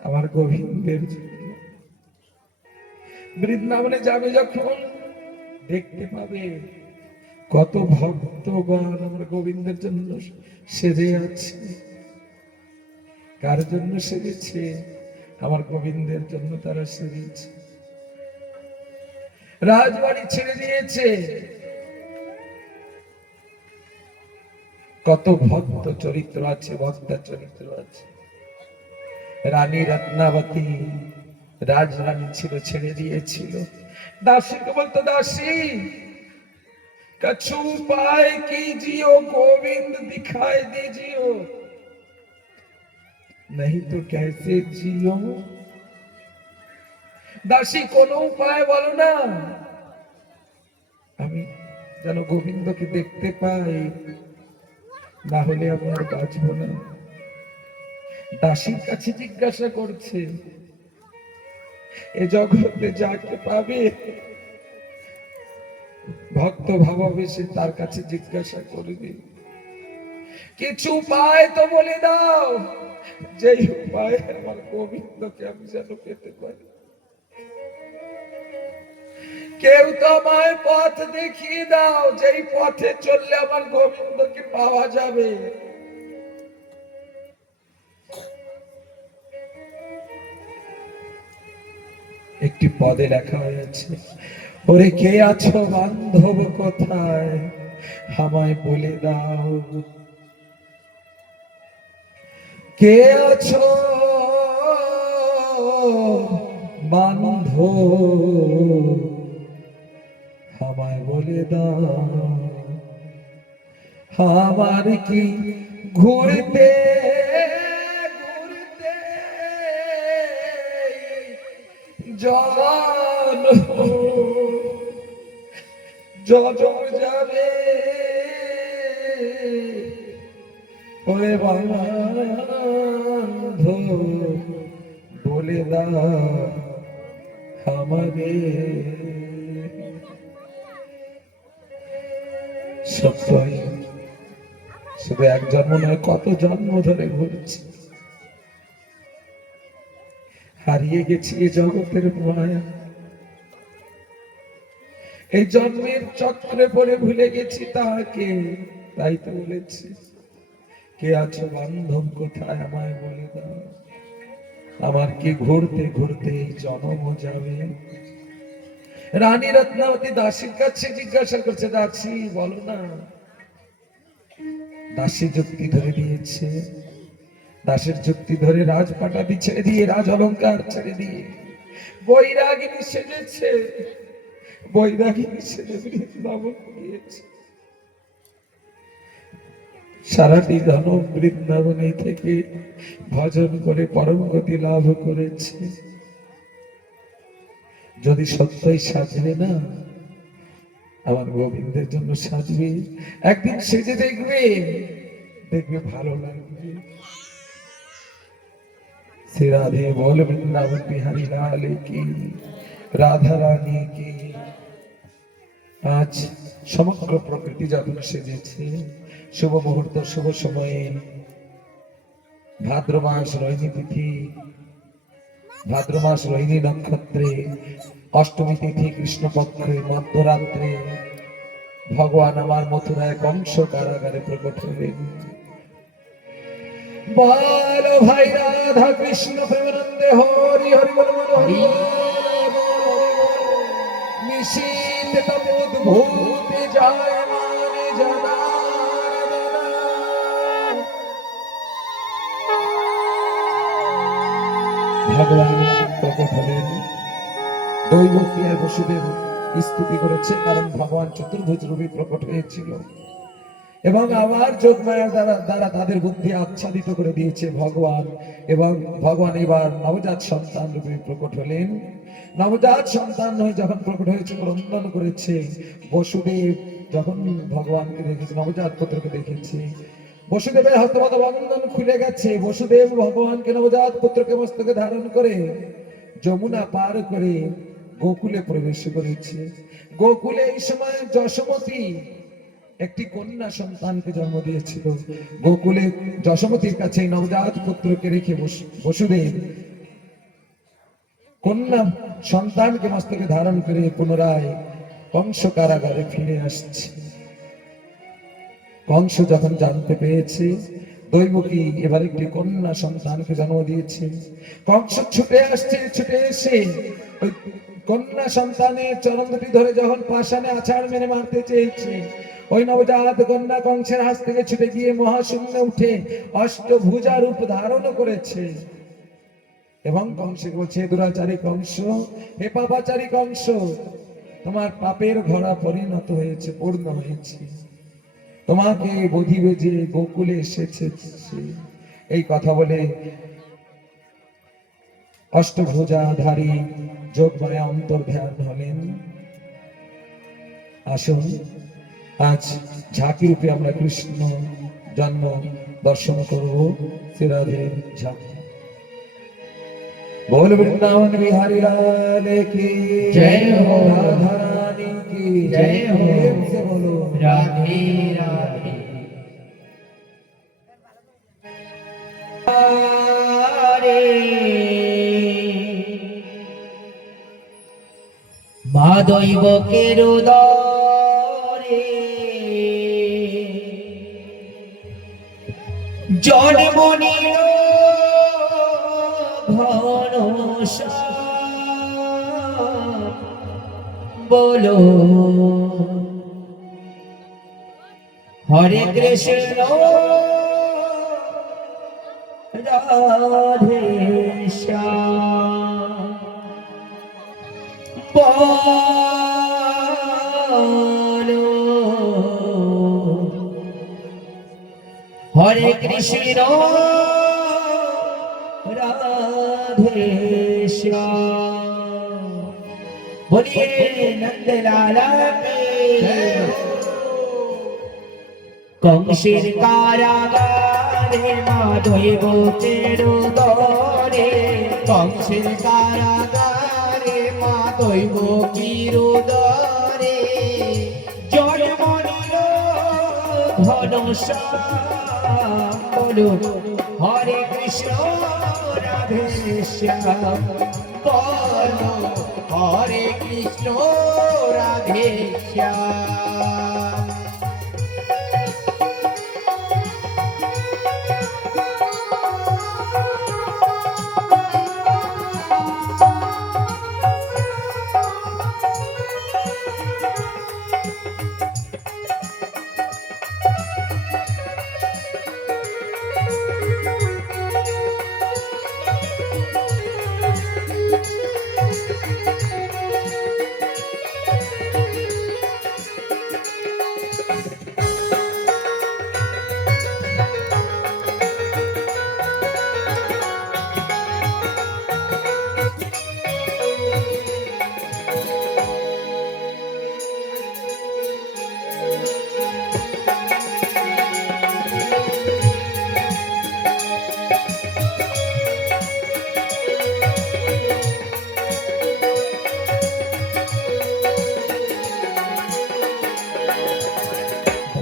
আমার গোবিন্দের জন্য। বৃন্দাবনে যাবে যখন দেখতে পাবে কত ভক্তগণ আমার গোবিন্দের জন্য সেজে আছে। কার জন্য সেজেছে? আমার গোবিন্দের জন্য তারা সেজেছে। রাজবাড়ি ছেড়ে দিয়েছে। কত ভক্ত চরিত্র আছে, ভক্তা চরিত্র আছে। রানী রত্নাবতী রাজরানী ছিল, ছেড়ে দিয়েছিল। দাসীকে বলতো, দাসী कछु उपाय कीजियो, गोविंद दिखाई दीजियो, नहीं तो कैसे जियो। দাসী কোন উপায় বলো না, আমি যেন গোবিন্দকে দেখতে পাই, না হলে আমি আর বাঁচবো না। দাসীর কাছে জিজ্ঞাসা করছে, এ জগতে যাকে পাবে ভক্ত ভাবাবেশে তার কাছে জিজ্ঞাসা করবে, কিছু উপায় তো বলে দাও, যেই উপায় আমার গোবিন্দকে আমি যেন পেতে পারি। কেউ তো আমায় পথ দেখিয়ে দাও, যেই পথে চললে আমার গোবিন্দকে পাওয়া যাবে। একটি পদে লেখা হয়েছে, ওরে কে আছো বান্ধব কোথায়, আমায় বলে দাও। কে আছো বান্ধ আমায় বলে দাও আমার কি ঘুরতে ঘুরতে জন যজন যাবে ওরে বান্ধ বলে দাও আমাদের সত্যই শুধু এক জন্ম নয়, কত জন্ম ধরে ঘুরছি, হারিয়ে গেছি এই জগতের মায়া, এই জন্মের চক্রে পড়ে ভুলে গেছি তাকে। তাই তো বলেছি, কে আছো বান্ধব কোথায় আমায় বলে দাও, আমার কি ঘুরতে ঘুরতে এই জন্ম যাবে। রানী রত্নাবতী দাসীর কাছে জিজ্ঞাসা করছে, দাসী বলো না। দাসী যুক্তি ধরে দিয়েছে, দাসের যুক্তি ধরে রাজপাটাদি ছেড়ে দিয়ে, রাজ অলঙ্কার ছেড়ে দিয়ে বৈরাগিনী সেজেছে, বৈরাগিনী সেজে বৃন্দাবন গিয়েছে। সারাটি জনম বৃন্দাবনে থেকে ভজন করে পরম গতি লাভ করেছে। যদি সত্যই সাজবে না, আমার গোবিন্দের জন্য সাজবে, একদিন সেজে দেখবে, দেখবে ভালো লাগবে। শ্রী রাধে বল বৃন্দাবন বিহারী লাল কি, রাধা রানী কি। আজ সমগ্র প্রকৃতি যখন সেজেছে, শুভ মুহূর্ত শুভ সময়ে, ভাদ্র মাস রোহিণী তিথি, ভাদ্র মাস রোহিণী নক্ষত্রে, অষ্টমী তিথি কৃষ্ণপক্ষে মধ্যরাত্রে ভগবান আমার মথুরায় কংস কারাগারে প্রকট হলেন। বল ভাই রাধা কৃষ্ণ প্রেমানন্দে হরি হরি বল হরি। নিশীত তমোদ্ভূত যায় মানে জানা, ভগবান প্রকট হলেন। দৈবকী আর বসুদেব স্তুতি করেছে, কারণ ভগবান চতুর্ভুজ রূপে প্রকট হয়েছিল এবং আবার যোগমায়ার দ্বারা তাদের বুদ্ধি আচ্ছাদিত করে দিয়েছে ভগবান। এবং ভগবান এবার নবজাত সন্তান রূপে প্রকট হলেন। নবজাত সন্তান হয়ে যখন প্রকট হয়েছে, ক্রন্দন করেছে। বসুদেব যখন ভগবানকে দেখেছে, নবজাত পুত্রকে দেখেছে, বসুদেবের হস্তপদ বন্ধন খুলে গেছে। বসুদেব ভগবানকে নবজাত পুত্রকে মস্তকে ধারণ করে যমুনা পার করে গোকুলে প্রবেশ করেছে। গোকুলে এই সময় যশোমতী একটি কন্যা সন্তানকে জন্ম দিয়েছিল। গোকুলে যশোমতীর কাছে নবজাত পুত্রকে রেখে বসুদেব কন্যা সন্তানকে মস্তকে ধারণ করে পুনরায় কংস কারাগারে ফিরে আসছে। কংস যখন জানতে পেরেছে দৈবকী এবার একটি কন্যা সন্তানকে জন্ম দিয়েছে, কংস ছুটে আসছে। ছুটে এসে ওই কন্যা সন্তানের চরণ দুটি ধরে যখন পাষাণে আছাড় মেরে মারতে চেয়েছে, ওই নবজাত কন্যা কংসের হাত থেকে ছুটে গিয়ে মহাশূন্যে উঠে অষ্টভুজা রূপ ধারণ করেছে এবং কংসকে বলছে, দুরাচারী কংস, হে পাপাচারী কংস, তোমার পাপের ঘোড়া পরিণত হয়েছে, পূর্ণ হয়েছে, তোমাকে বধিবে যে গোকুলে এসেছে। এই কথা বলে অষ্টভুজাধারী যোগমায়া অন্তর্ধান হলেন। আসুন আজ ঝাঁকি রূপে আমরা কৃষ্ণ জন্ম দর্শন করব। শ্রী রাধে ঝাঁকি। बोल वृंदावन बिहारी लाल की जय हो, राधा रानी की जय हो, प्रेम से बोलो राधे राधे। মা দৈবকের উদরে জন্ম নিল বলো হরে কৃষ্ণ রাধে শ্যাম। বলো হরে কৃষ্ণ রাধে শ্যাম बोलिए नंद लाला की कंसेर कारागारे माधव तेरो दरे कंसेर कारागारे माधव किरो दरे जन्मनिल घनश्याम बोलो हरे कृष्ण राधे श्याम बोलो हरे कृष्ण राधे श्याम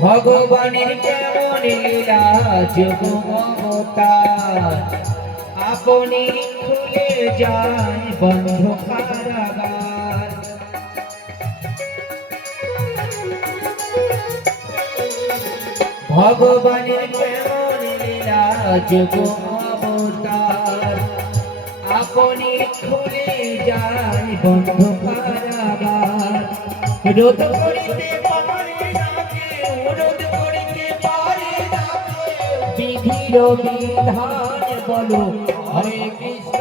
ভগবানের কেমন লীলা যোগ মমতার আপনি খুলে যায় বন্ধ কারাগার ভগবানের কেমন লীলা যোগ মমতার আপনি খুলে যায় বন্ধ কারাগার রোধ করিতে পারে না কেউ রোধ করিতে পারে না কেউ বিধির বিধান বলো হরে কৃষ্ণ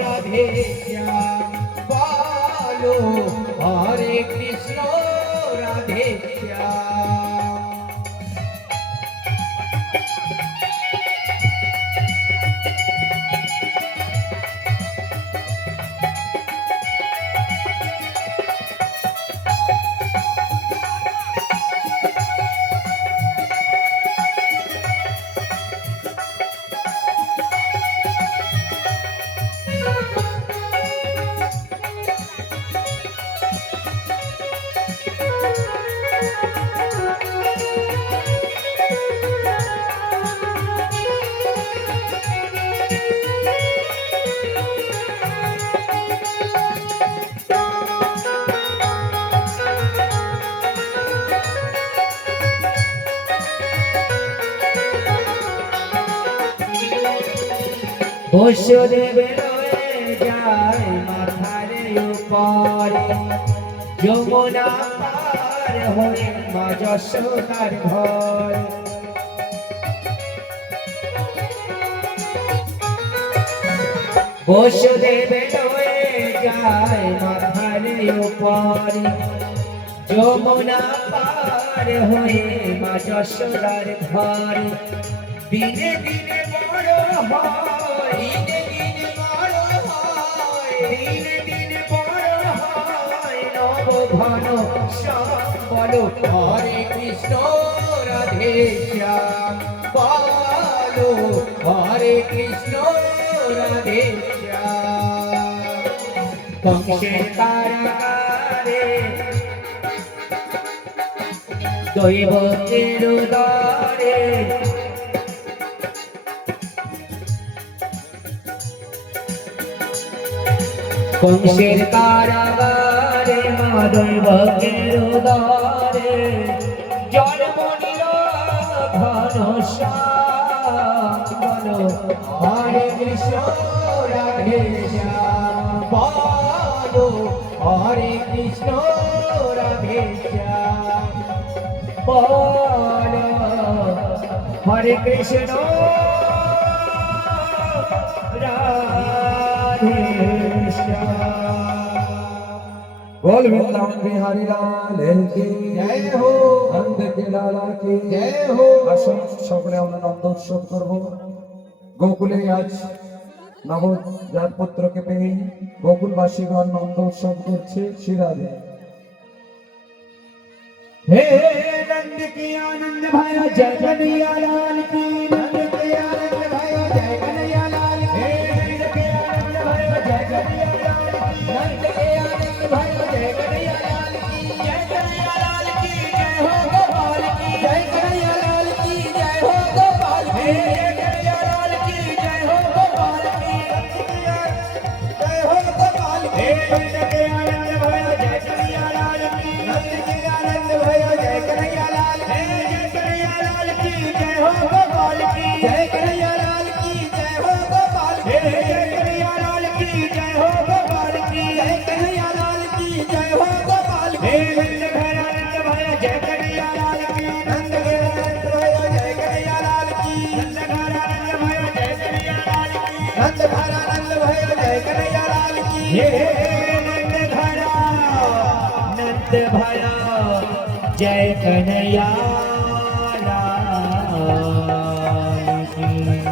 রাধে শ্যাম বলো হরে কৃষ্ণ রাধে শ্যাম বসুদেব রয়ে যায় মাথার উপরে যমুনা পার হয়ে মা যশোদার ঘর বসুদেব রয়ে যায় মাথার উপরে যমুনা পার হয়ে মা যশোদার ঘর দিনে দিনে বড় হয় দিনে দিনে বড় হয় দিনে দিনে বড় হয় নব ঘন শ্যাম বলো হরে কৃষ্ণ রাধে শ্যাম বলো হরে কৃষ্ণ রাধে শ্যাম কংসের কারাগারে দৈবতের উদরে কংসের কারাগারে মা দৈবতের উদরে জন্ম নিল ঘনশ্যাম বলো হরে কৃষ্ণ রাধে শ্যাম বলো হরে কৃষ্ণ রাধে শ্যাম বলো হরে কৃষ্ণ রাধে শ্যাম बोल वृंदावन बिहारी लाल की जय हो नंद के लाला की जय हो আসুন সকলে আমরা নন্দ উৎসব করব গোকুলে আজ নবজাত পুত্রকে পেয়ে গোকুলবাসীগণ নন্দ উৎসব করছে শ্রীরাধে हे नंद की आनंद भयो जय कन्हैया लाल की नंद के आनंद भयो जय कन्हैया लाल की नंद के आनंद भयो जय कन्हैया लाल की नंद के आनंद भयो जय कन्हैया लाल की जय कन्हैया लाल की जय हो गोपाल की जय कन्हैया लाल की जय हो गोपाल की जय कन्हैया लाल की जय हो गोपाल की जय हो गोपाल की नंद के आनंद भयो जय कन्हैया लाल की नंद के आनंद भयो जय कन्हैया लाल की जय कन्हैया लाल की जय हो गोपाल की जय कन्हैया लाल की जय हो गोपाल की जय कन्हैया लाल की जय हो गोपाल की जय कन्हैया लाल की जय हो गोपाल की नंद घर आनंद भयो जय कन्हैया लाल की नंद घर आनंद भयो जय कन्हैया लाल की नंद घर आनंद भयो जय कन्हैया लाल की नंद घर आनंद भयो जय कन्हैया लाल की हे नंद घर नंद भया जय कन्हैया लाल की हे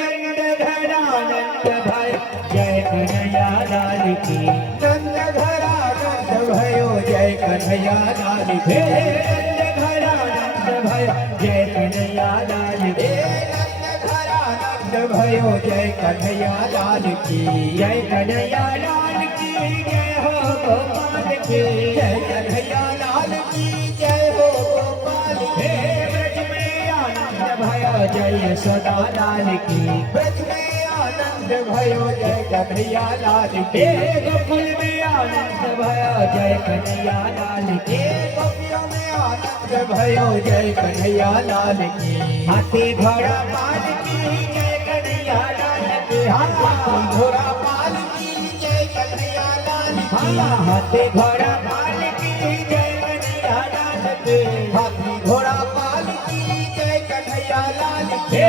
नंद घरा नंद भय जय कन्हैया लाल की नंद घरा नंद भयो जय कन्हैया लाल की हे नंद घरा नंद भय जय कन्हैया लाल की नंद घरा नंद भयो जय कन्हैया लाल की जय कन्हैया लाल की जय हो गोपाल की जय कन्हैया लाल की जय हो गोपाल की ब्रज में आनंद भयो जय सदा लाल की ब्रज में आनंद भयो जय कन्हैया लाल की गोकुल में आनंद भयो जय कन्हैया लाल की गोपियों में आनंद भयो जय कन्हैया लाल की हाथी घोड़ा पाल की जय कन्हैया लाल की हाथी घोड़ा पाल की जय कन्हैया लाल की हाथी घोड़ा पाल की जय कन्हैया लाल की हाथी घोड़ा पाल की जय कन्हैया लाल की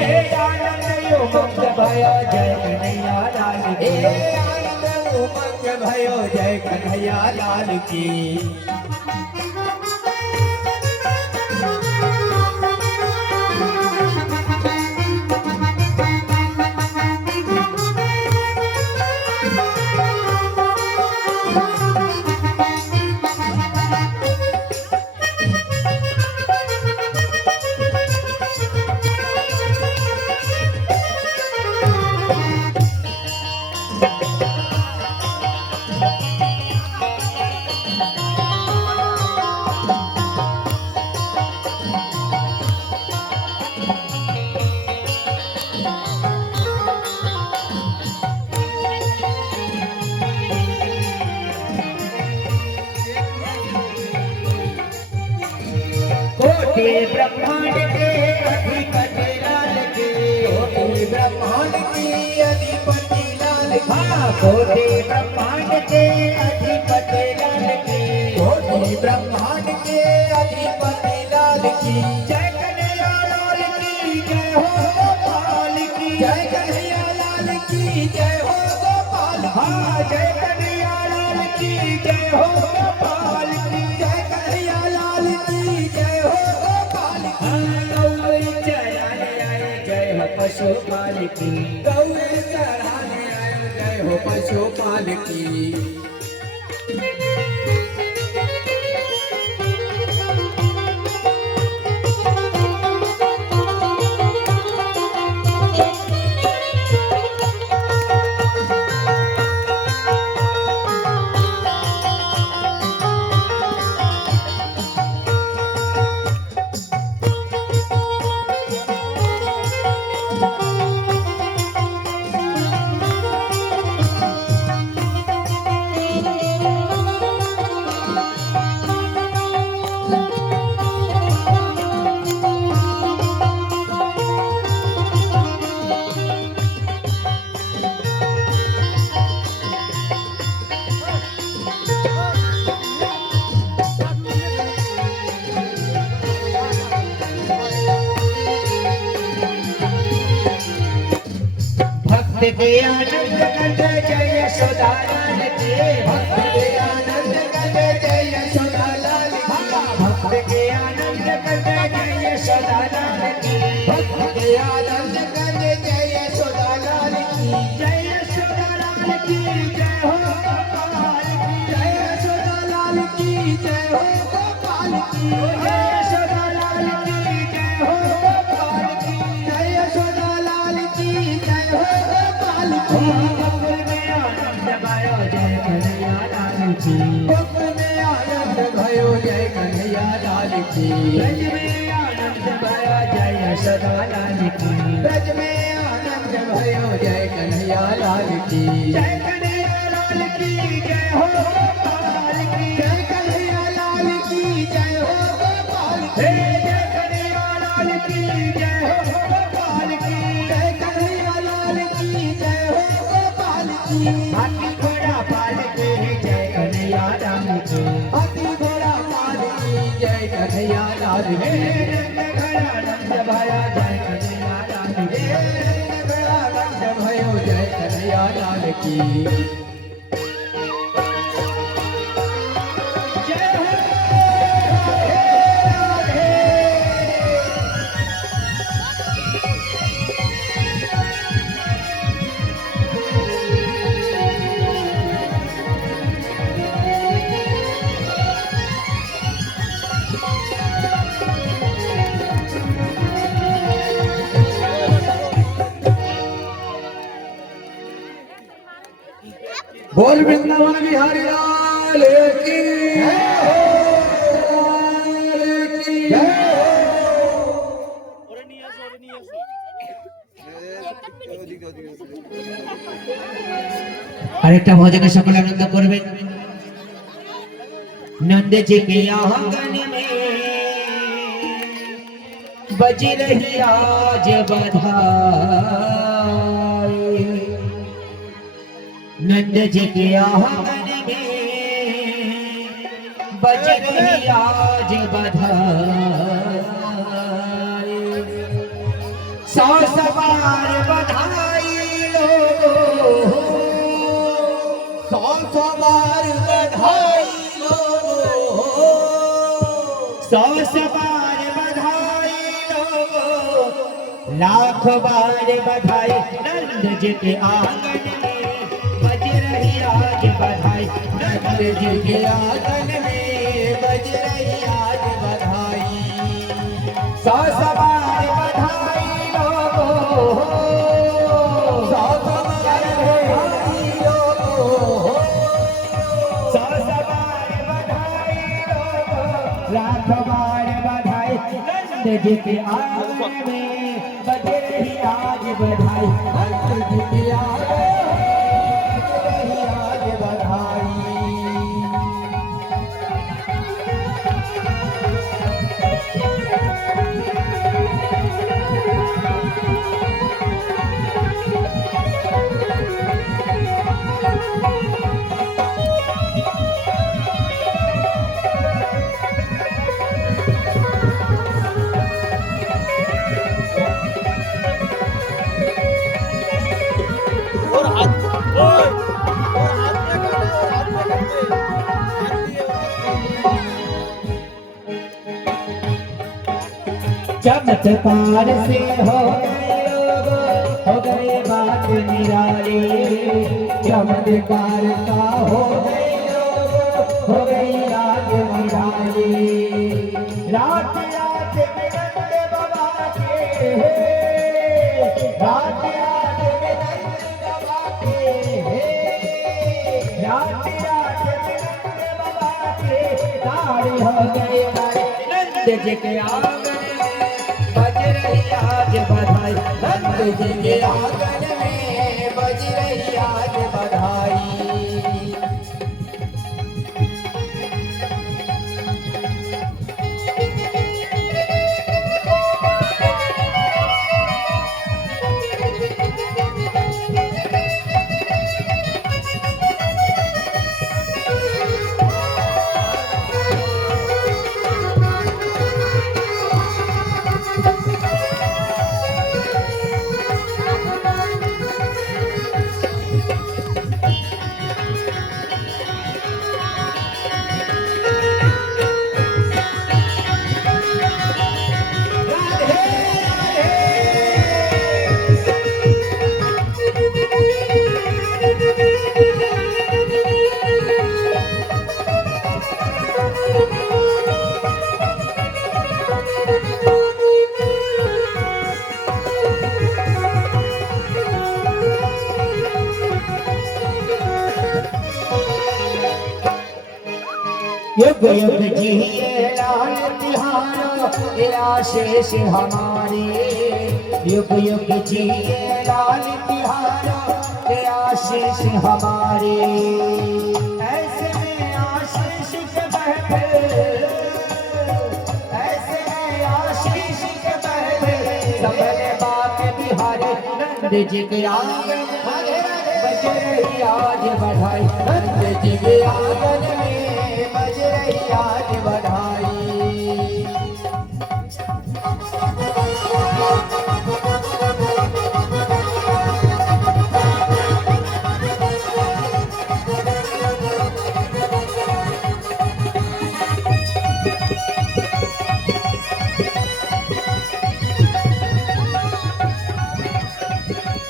आनंद उमंग भयो जय कन्हैया लाल की आनंद उमंग भयो जय कन्हैया लाल की कोटि ब्रह्मांड के अधिपति लाल के कोटि ब्रह्मांड के अधिपति लाल हाँ कोटि ब्रह्मांड के अधिपति लाल की कोटि ब्रह्मांड के अधिपति लाल की जय कन्हैया लाल की जय हो गोपाल की जय कन्हैया लाल की जय हो गोपाल हाँ जय कन्हैया लाल की जय हो गोपाल की जय कन्हैया लाल की जय हो गोपाल गौरी चराने आए जय हो पशुपाल की गौरी चराने आए जय हो पशुपाल की के आनंद कंद जय यशोदा लाल की भक्त के आनंद कंद जय यशोदा लाल की भक्त के आनंद कंद जय यशोदा लाल की भक्त के आनंद कंद जय यशोदा लाल की जय यशोदा लाल की जय हो गोपाल की जय यशोदा लाल की जय हो गोपाल की जय यशोदा लाल की जय हो गोपाल की जय यशोदा लाल की जय हो गोपाल की गोकुल में आनंद भयो जय कन्हैया लाल की गोकुल में आनंद भयो जय कन्हैया लाल की ब्रज में आनंद भयो जय यशोदा लाल की ब्रज में आनंद भयो जय कन्हैया लाल की जय कन्हैया लाल की जय हो गोपाल की जय कन्हैया लाल की जय हो गोपाल की जय कन्हैया लाल की जय हो गोपाल की जय कन्हैया लाल की जय हो गोपाल की हाथी घोड़ा पाल के जय कन्हैया लाल की हाथी घोड़ा पाल की जय कन्हैया लाल की नंद घड़ा नंद भया जय कन्हैया लाल की नंद घड़ा नंद भयो जय कन्हैया लाल की जय हो राधे बोल वृंदावन बिहारी लाल की लाल की जय আরেকটা ভজনে সকলে আনন্দ করবেন नंद जी के आंगन में बज रही आज बधाई नंद जी के आंगन में बज रही आज बधाई सौ सवार बधाई लोगो सौ सवार बधाई लोगो सौ सवार बधाई लोगो लाख बार बधाई नंद जी के आंगन में बज रही आज बधाई नंद जी के आंगन में बज रही आज बधाई सौ सवार बधाई लोगो सौ सवार बधाई लोगो सौ सवार बधाई लोगो लाख बार बधाई नंद जी के आंगन में बज रही आज बधाई नंद जी के आंगन में बज रही आज बधाई चमत्कार से हो गए लोग हो गए बात निराली चमत्कार का हो गए लोग हो गई रात निराली रात रात में नंद बाबा के रात रात में नंद बाबा के रात रात में नंद बाबा के तारे हो गए नंद जी के आंगन बज रही आज बधाई नंद जी के आंगन में बज रही आज बधाई युग युग जिए लाल तिहारा ये आशीष हमारी। युग युग जिए लाल तिहारा ये आशीष हमारी। ऐसे में आशीष के बहते, ऐसे में आशीष के बहते सबने बात बिहारे। नंद जी के आंगन बज रही आज बधाई। नंद जी के आंगन में बज रही आज बधाई।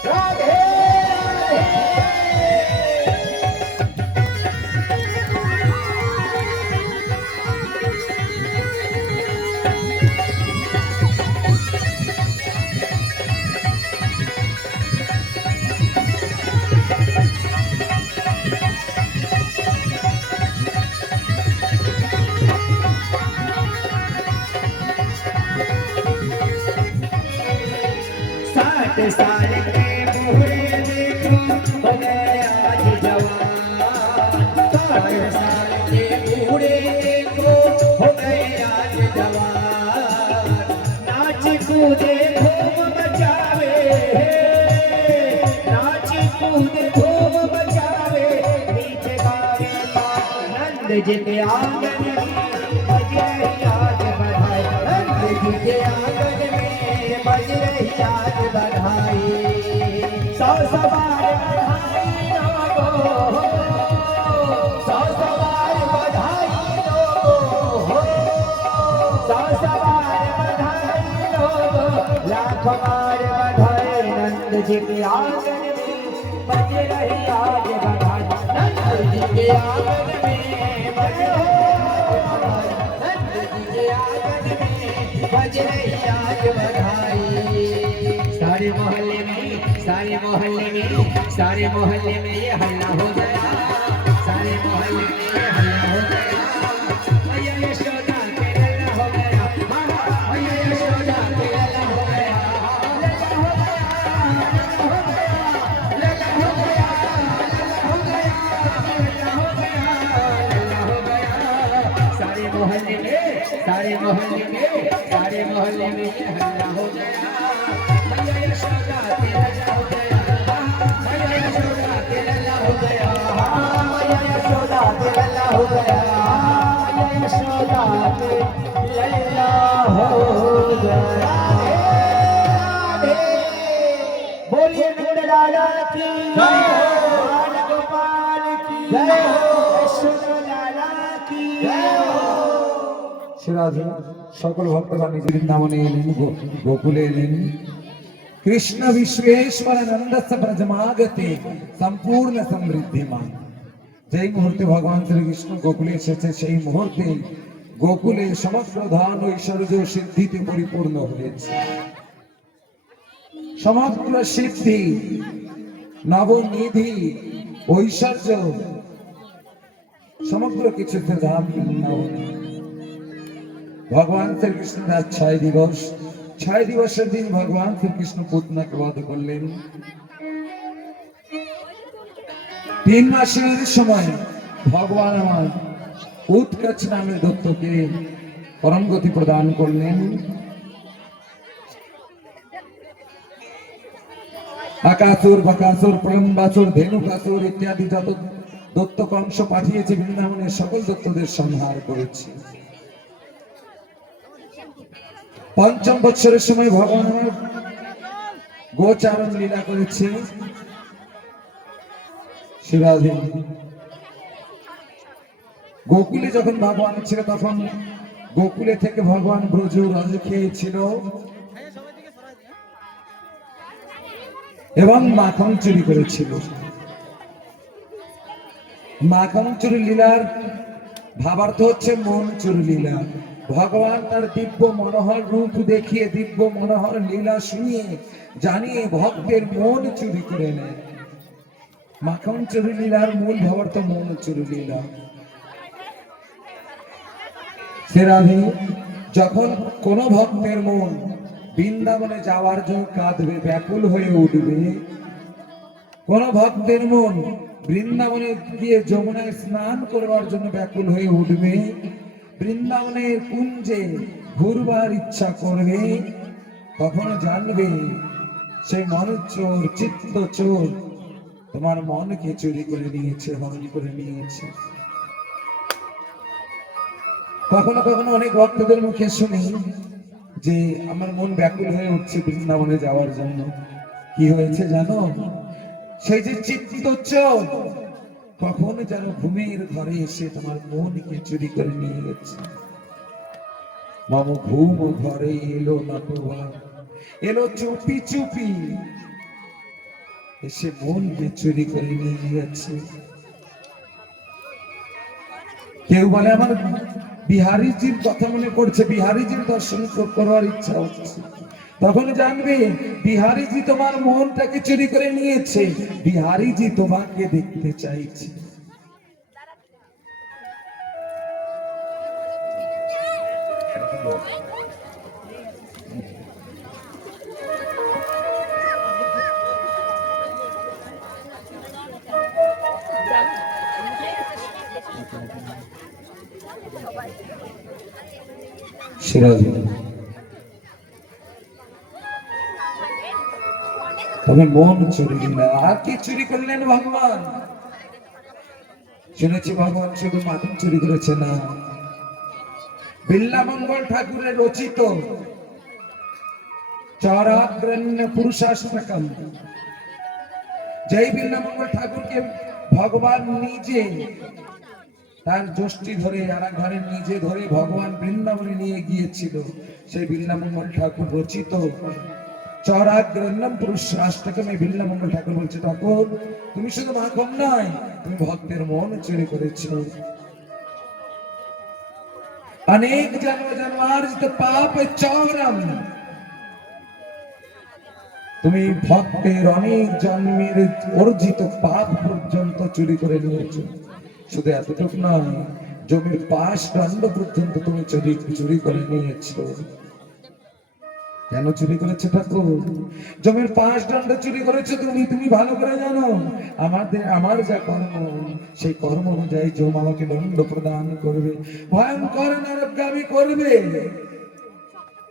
राधे साठ साल के बूढ़े देखो हो गए आज जवान। 60 साल के बूढ़े देखो हो गए आज जवान। नाच कूदे खूब बचावे, नाच कूदे खूब बचावे, नीचे गावे नंद जी के आंगन में बज रही आज बधाई। नंद जी के आंगन में बज रही आज बधाई। 100 सवार बधाई लोगो, 100 सवार बधाई लोगो, 100 सवार बधाई लोगो, लाख बार बधाई। नंद जी के आंगन में बज रही आज बधाई। नंद जी के आंगन में बज रही आज बधाई। नंद जी के आंगन में बज रही आज बधाई। सारे मोहल्ले में, सारे मोहल्ले में, सारे मोहल्ले में ये हल्ला हो गया। सारे मोहल्ले में ये हल्ला हो गया। मैया यशोदा के लल्ला हो गया। हाँ हाँ, मैया यशोदा के लल्ला हो गया। लल्ला हो गया, लल्ला हो गया, लल्ला हो गया, लल्ला हो गया, लल्ला हो गया। सारे मोहल्ले में, सारे मोहल्ले में, सारे मोहल्ले में ये हल्ला हो गया। मैया यशोदा के लल्ला हो गया। मैया यशोदा के लल्ला हो गया। मैया यशोदा के लल्ला हो गया। मैया यशोदा के लल्ला हो गया। राधे बोलिए नंद लाला की जय हो, बाल गोपाल की जय हो, यशोदा लाला की जय हो। সিরাজ সকল ভক্তরা নিজ বৃন্দাবনে এলেন, গোকুলে এলেন। কৃষ্ণ বিশ্বেশ্বর নন্দস্য ব্রজমাগতে সম্পূর্ণ সমৃদ্ধিমান। যেই মুহূর্তে ভগবান শ্রীকৃষ্ণ গোকুলে এসেছে সেই মুহূর্তে গোকুলে সমগ্র ধন ঐশ্বর্য সিদ্ধিতে পরিপূর্ণ হয়েছে। সমগ্র সিদ্ধি, নবনিধি, ঐশ্বর্য সমগ্র কিছুতে ধাম বৃন্দাবনে। ভগবান শ্রীকৃষ্ণের আজ 6 দিবস। 6 দিবসের দিন ভগবান শ্রীকৃষ্ণ পুতনাকে বধ করলেন। 3 মাসের সময় ভগবান আমার উৎকচ নামের দত্তকে পরম গতি প্রদান করলেন। আকাসুর, বকাসুর, প্রলম্বাসুর, ধেনুকাসুর ইত্যাদি যত দত্ত কংস পাঠিয়েছে বৃন্দাবনের সকল দত্তদের সংহার করেছে। 5ম বৎসরের সময় ভগবান আমার গোচারণ লীলা করেছে। শিরাধে গোকুলে যখন ভগবান ছিল তখন গোকুলে থেকে ভগবান ব্রজ রজ খেয়েছিল এবং মাখন চুরি করেছিল। মাখন চুরি লীলার ভাবার্থ হচ্ছে মন চুরি লীলা। ভগবান তার দিব্য মনোহর রূপ দেখিয়ে, দিব্য মনোহর লীলা শুনিয়ে জানিয়ে ভক্তের মন চুরি করে নেয়। মাখন চুরি লীলার মূল ভাবার্থ মন চুরি লীলা। হে রাধে, যখন কোন ভক্তের মন বৃন্দাবনে যাওয়ার জন্য কাঁদবে, ব্যাকুল হয়ে উঠবে, কোন ভক্তের মন বৃন্দাবনে গিয়ে যমুনায় স্নান করবার জন্য ব্যাকুল হয়ে উঠবে, বৃন্দাবনের কুঞ্জে ঘুরবার ইচ্ছা করবে, তখন জানবে সেই মনচোর, চিত্ত চোর তোমার মনকে চুরি করে নিয়েছে, হরণ করে নিয়েছে। কখনো কখনো অনেক ভক্তদের মুখে শুনি যে আমার মন ব্যাকুল হয়ে উঠছে বৃন্দাবনে যাওয়ার জন্য। কি হয়েছে জানো? সেই যে চিত্ত চোর কখন যেন ঘুমের ঘরে এসে তোমার মনকে চুরি করে নিয়ে গেছে। মম ঘুম ঘরে এলো না প্রভাব, এলো চুপি চুপি এসে মনকে চুরি করে নিয়ে গেছে। কেউ বলে আমার বিহারীজির কথা মনে পড়ছে, বিহারীজির দর্শন করার ইচ্ছা হচ্ছে। তখন জানবে বিহারীজি তোমার মনটাকে চুরি করে নিয়েছে, বিহারীজি তোমাকে দেখতে চাইছে। তবে মন চুরি দিলেন, আর কি চুরি করলেন ভগবান? শুনেছি ভগবান শুধু মাথা চুরি করেছে না, বিল্লামঙ্গল ঠাকুরের রচিত চরাগ্রণ্য পুরুষাষ্টকম, যেই বিল্লামঙ্গল ঠাকুরকে ভগবান নিজে তার যষ্টি ধরে আর ঘরে নিজে ধরে ভগবান বৃন্দাবনে নিয়ে গিয়েছিল, সেই বিল্লামঙ্গল ঠাকুর রচিত চরাগ্রণ্যম পুরুষাষ্টকম এই বিল্লামঙ্গল ঠাকুর বলছে, ঠাকুর তুমি শুধু মাখন নয়, তুমি ভক্তের মন চুরি করেছো। अनेक जन्म जन्मार्जित पाप चौरम, তুমি ভক্তের অনেক জন্মের অর্জিত পাপ পর্যন্ত চুরি করে নিয়েছো। শুধু এতটুকু নয়, জমির 5 দণ্ড পর্যন্ত তুমি চুরি করে নিয়েছো। কেন চুরি করেছো ঠাকুর? জমির 5 দণ্ড চুরি করেছো তুমি ভালো করে জানো। আমার যা কর্ম, সেই কর্ম অনুযায়ী জম আমাকে দণ্ড প্রদান করবে, ভয়ঙ্কর নরকগামী করবে।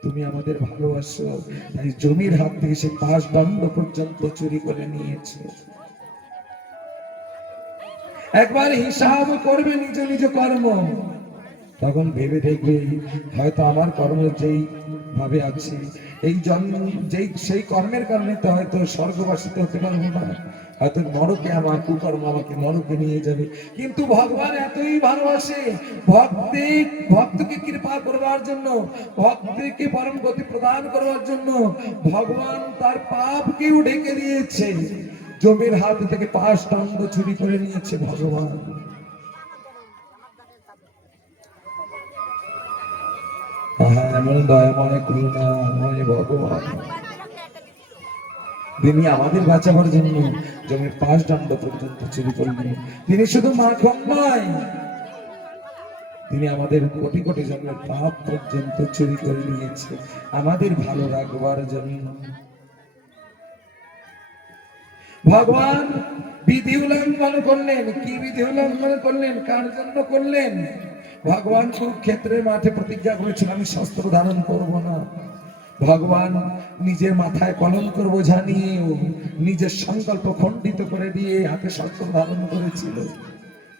তুমি আমাদের ভালোবাসো, তাই জমির হাত থেকে সে 5 দণ্ড পর্যন্ত চুরি করে নিয়েছো। একবার হিসাব করবে নিজ নিজ কর্ম, তখন ভেবে দেখবে হয়তো আমার কর্ম যেই ভাবে আছে, এই জন্ম সেই কর্মের কারণে তো হয়তো স্বর্গবাসীতে হতে পারবো না, হয়তো নরকে আমার কুকর্ম আমাকে নরকে নিয়ে যাবে। কিন্তু ভগবান এতই ভালোবাসে, ভক্তকে কৃপা করবার জন্য, ভক্তকে পরম গতি প্রদান করবার জন্য ভগবান তার পাপকেও ঢেকে দিয়েছে। জমির হাত থেকে 5 দণ্ড চুরি করে নিয়েছে ভগবান। এমন দয়াময় করুণাময় ভগবান, তিনি আমাদের বাঁচাবার জন্য জমির 5 দণ্ড পর্যন্ত চুরি করলেন। তিনি শুধু মাখন নয়, তিনি আমাদের কোটি কোটি জন্মের পাপ পর্যন্ত চুরি করে নিয়েছে আমাদের ভালো রাখবার জন্য। ভগবান বিধি উল্লঙ্ঘন করলেন। কি বিধি উল্লঙ্ঘন করলেন? কার জন্য করলেন? ভগবান কুরুক্ষেত্রের মাঠে প্রতিজ্ঞা করেছিল, আমি শস্ত্র ধারণ করব না। ভগবান নিজের মাথায় কলঙ্কের বোঝা নিয়েও নিজের সংকল্প খণ্ডিত করে দিয়ে হাতে শস্ত্র ধারণ করেছিল।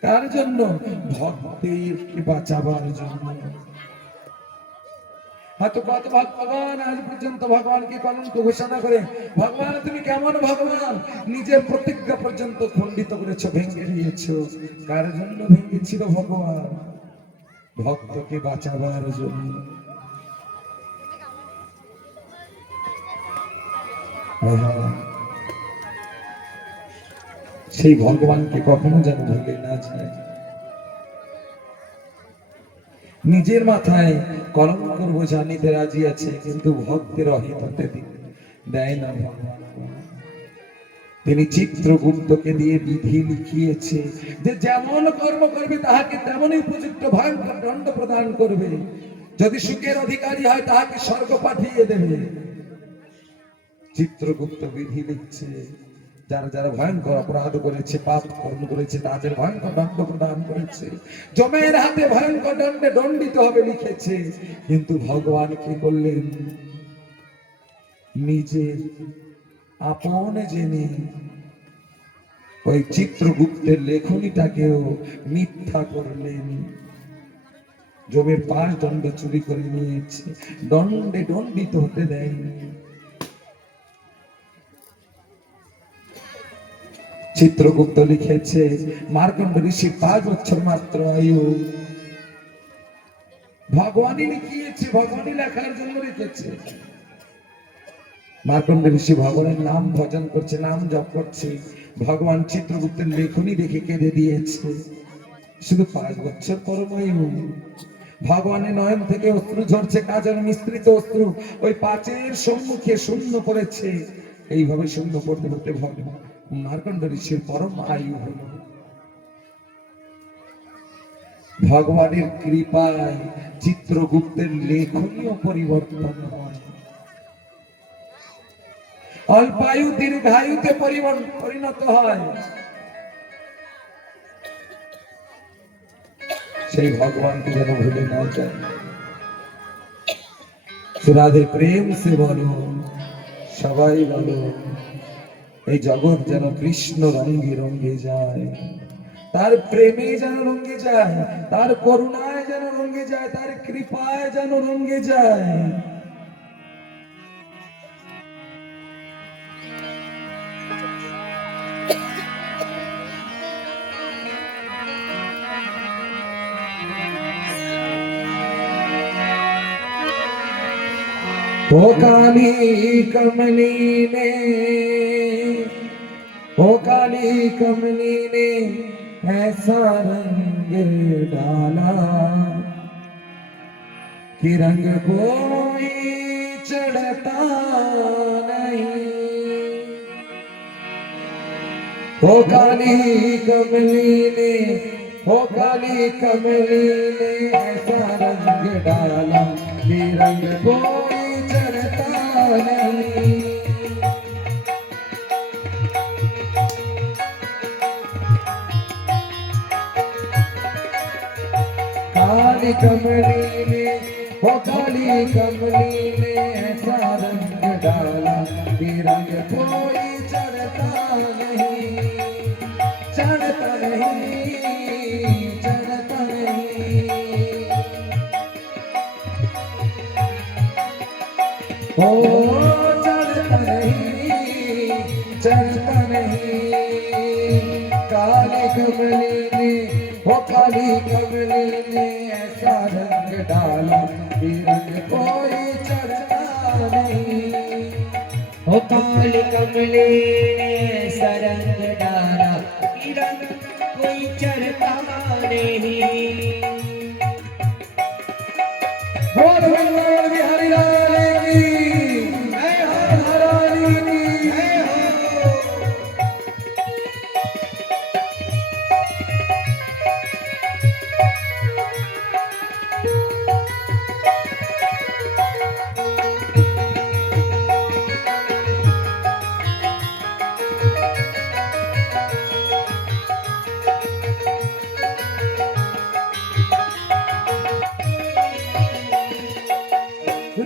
কার জন্য? ভক্তেরকে বাঁচাবার জন্য। হয়তো কত ভগবান আজ পর্যন্ত ভগবানকে কলঙ্ক ঘোষণা করে, ভগবান তুমি কেমন ভগবান, নিজের প্রতিজ্ঞা পর্যন্ত খণ্ডিত করেছো, ভেঙে দিয়েছো। কার জন্য ভেঙেছিল ভগবান? ভক্তকে বাঁচাবার জন্য। সেই ভগবানকে কখনো যেন ভুলে না যায়। নিজের মাথায় কলঙ্কর বোঝা নিতে রাজি আছে, কিন্তু ভক্তের অহিত হতে দেয় না ভগবান। তিনি চিত্রগুপ্তকে দিয়ে বিধি লিখিয়েছে যে যেমন কর্ম করবে তাহাকে তেমনই উপযুক্ত ভয়ঙ্কর দণ্ড প্রদান করবে, যদি সুখের অধিকারী হয় তাহাকে স্বর্গ পাঠিয়ে দেবে। চিত্রগুপ্ত বিধি লিখছে, যারা যারা ভয়ঙ্কর অপরাধ করেছে, পাপ কর্ম করেছে, তাদের ভয়ঙ্কর দণ্ড প্রদান করেছে, যমের হাতে ভয়ঙ্কর দণ্ডে দণ্ডিত হবে লিখেছে। কিন্তু ভগবান কি করলেন, নিজে আপন জেনে ওই চিত্রগুপ্তের লেখনীটাকেও মিথ্যা করলেন। যমের 5 দণ্ড চুরি করে নিয়েছে, দণ্ডে দণ্ডিত হতে দেয়নি। চিত্রগুপ্ত লিখেছে মার্কণ্ড ঋষি 5 বছর মাত্র আয়ু। ভগবানই লিখিয়েছে, ভগবানই লেখার জন্য রেখেছে। মার্কণ্ড ঋষি ভগবানের নাম ভজন করছে, নাম জপ করছে, ভগবান চিত্রগুপ্তের লেখনী দেখে কেঁদে দিয়েছে। শুধু 5 বছর পরমায়ু। ভগবানের নয়ন থেকে অশ্রু ঝরছে, কাজল মিশ্রিত অশ্রু ওই 5-এর সম্মুখে শূন্য করেছে। এইভাবে শূন্য করতে করতে ভগবান মার্কণ্ড ঋষির পরম আয়ু হল। ভগবানের কৃপায় চিত্রগুপ্তের লেখনীয় পরিবর্তন হয়, অল্পায়ু দীর্ঘায়ুতে পরিণত হয়। সেই ভগবানকে যেন ভুলে না যায়। রাধে প্রেম সে বলো, সবাই বলো, এই জগৎ যেন কৃষ্ণ রঙ্গে রঙ্গে যায়, তার প্রেমে যেন রঙ্গে যায়, তার করুণায় যেন রঙ্গে যায়, তার কৃপায় যেন রঙ্গে যায়। ओ काली कमली ने, ओ काली कमली ने ऐसा रंग डाला कि रंग कोई चढ़ता नहीं। ओ काली कमली ने, ओ काली कमली ने ऐसा रंग डाला कि रंग कोई चढ़ता नहीं। काली कमली ने, ओ काली कमली ने ऐसा रंग डाला कि रंग कोई चढ़ता नहीं, चढ़ता नहीं, चढ़ता नहीं। ओ चढ़ता नहीं, चढ़ता नहीं। काली कमली ने, ओ काली कमली ने ऐसा रंग डाला कि रंग कोई चढ़ता नहीं। ओ काली कमली ने ऐसा रंग डाला कि रंग कोई चढ़ता नहीं। बोल भगवान बिहारी लाल की, जय हो महारानी की, जय हो।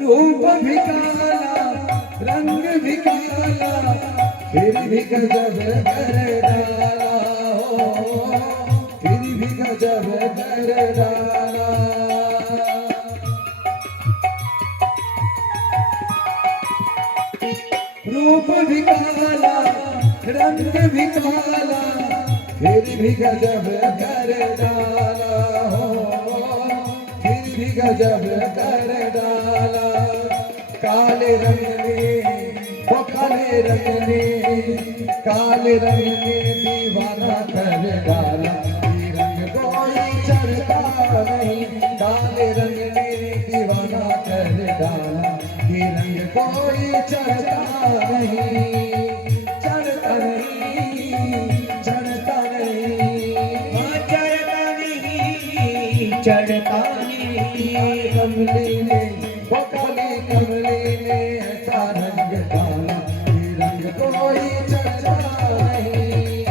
रूप भी काला, रंग भी काला, फिर भी गजब कर डाला हो, फिर भी गजब कर डाला। रूप भी काला, रंग भी काला, फिर भी गजब कर डाला हो, फिर भी गजब कर डाला। काले रंग ने, वो काले रंग ने, काले रंग ने दीवाना कर डाला कि रंग कोई चढ़ता नहीं। काले रंग ने दीवाना कर डाला कि रंग कोई चढ़ता नहीं, चढ़ता नहीं। चढ़ता नहीं। कमली ने वो काली कमली ने ऐसा रंग डाला कि रंग कोई चढ़ता नहीं।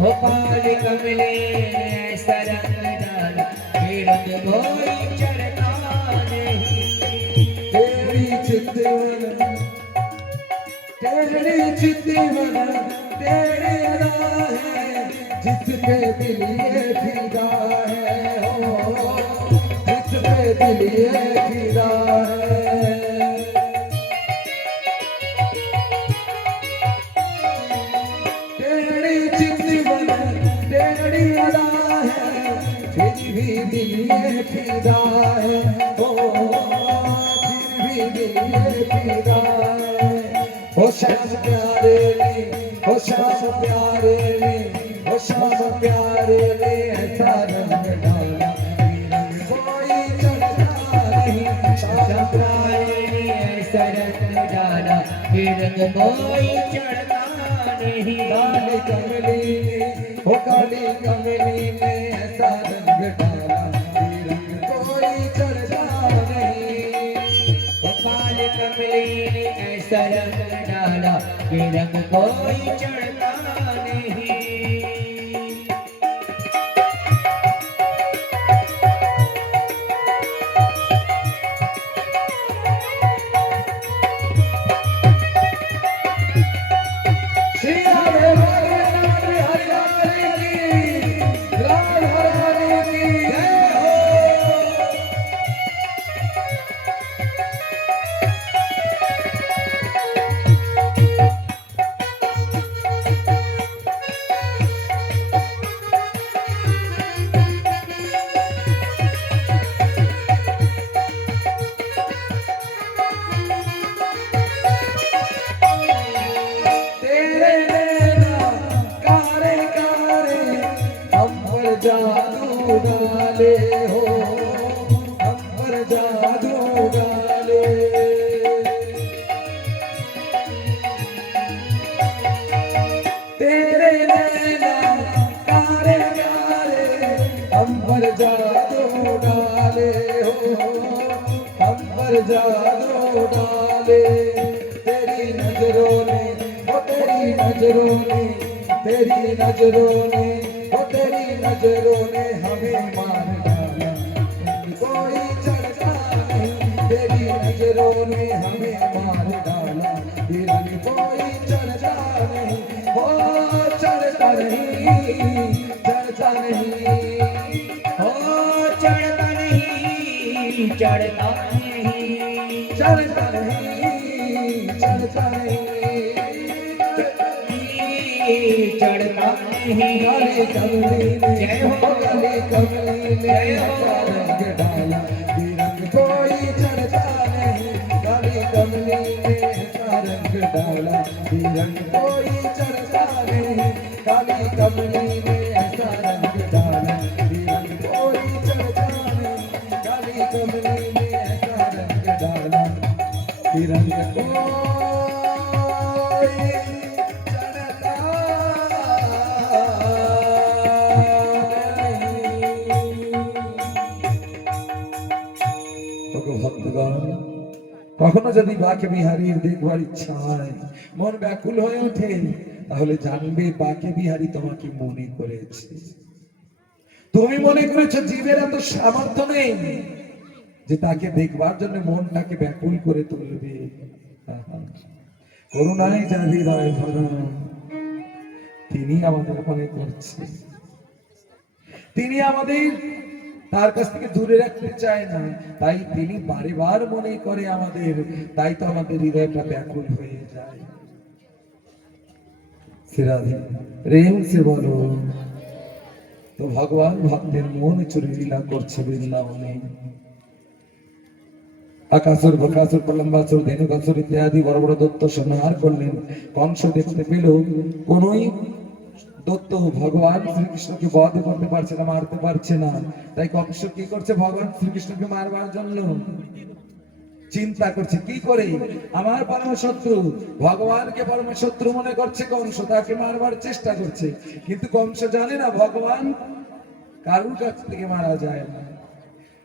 हो काली कमली ने ऐसा रंग डाला कि रंग कोई चढ़ता नहीं। तेरी चितवन तेरी अदा है जिस पे दिल ये फिदा है, हो जिस पे दिल ये फिदा है। तेरी चितवन तेरी अदा है फिर भी दिल ये फिदा है, हो फिर भी दिल ये फिदा है। ओ श्याम प्यारे ने, ओ श्याम प्यारे ने, ओ श्याम प्यारे ने ऐसा रंग डाला कि रंग कोई चढ़ता नहीं। श्याम प्यारे ने ऐसा रंग डाला कि रंग कोई चढ़ता नहीं। काली कमली ने, ओ काली कमली ने ऐसा रंग डाला कि रंग कोई चढ़ता नहीं। वो काली कमली ने ऐसा रंग डाला कि रंग कोई चढ़ता नहीं। श्री राधे राधे हरि राधे की, राधा रानी की जय हो। तेरे नैना कारे कारे हम पर जादू डाले हो, हम पर जादू डाले। तेरे नैना कारे कारे हम पर जादू डाले हो, हम पर जादू डाले। तेरी नजरों ने, ओ तेरी नजरों ने, तेरी नजरों ने, ओ तेरी नजरों ने हमें मार डाला, कोई चढ़ता नहीं। तेरी नजरों ने हमें मार डाला, फिर कोई चढ़ता नहीं। ओ चढ़ता नहीं, चढ़ता नहीं, हो चढ़ता नहीं, चढ़ता नहीं, चढ़ता नहीं, चढ़ता नहीं। चढ़ता नहीं। काली कमली ने, जय हो। काली कमली ने ऐसा रंग डाला कि रंग कोई चढ़ता नहीं। काली कमली ने ऐसा रंग डाला कि रंग कोई चढ़ता नहीं। काली कमली ने ऐसा रंग डाला कि रंग कोई चढ़ता नहीं। काली कमली ने ऐसा रंग डाला कि रंग कोई चढ़ता ভক্তগণ, কখনো যদি বাকে বিহারীর দেখবার ইচ্ছা হয়, মন ব্যাকুল হয়ে ওঠে, তাহলে জানবে বাকে বিহারী তোমাকে মনে করেছে। তুমি মনে করেছো জীবের এত সামর্থ্য নেই যে তাকে দেখবার জন্য মনটাকে ব্যাকুল করে তুলবে। করুণায় যার হৃদয় ভরা, তিনি আমাদের মনে করছে, তিনি আমাদের তার কাছ থেকে দূরে রাখতে চায় না, তাই তিনি বারে বার মনে করে আমাদের, তাই তো আমাদের হৃদয়টা ব্যাকুল হয়ে যায়। শ্রীরাধে প্রেম সে বলো তো ভগবান ভক্তের মন চুরি লীলা করছে বৃন্দাবনে। আকাসুর বকাসুর প্রলম্বাসুর ধেনুকাসুর ইত্যাদি বড় বড় দত্ত সংহার করলেন। কংস দেখতে পেল কোনই দত্ত ভগবান শ্রীকৃষ্ণকে বধ করতে পারছে না, মারতে পারছে না, তাই কংস কি করছে, ভগবান শ্রীকৃষ্ণকে মারবার জন্য চিন্তা করছে কি করে আমার পরম শত্রু ভগবানকে পরম শত্রু মনে করছে কংস, তাকে মারবার চেষ্টা করছে, কিন্তু কংস জানে না ভগবান কারুর কাছ থেকে মারা যায় না।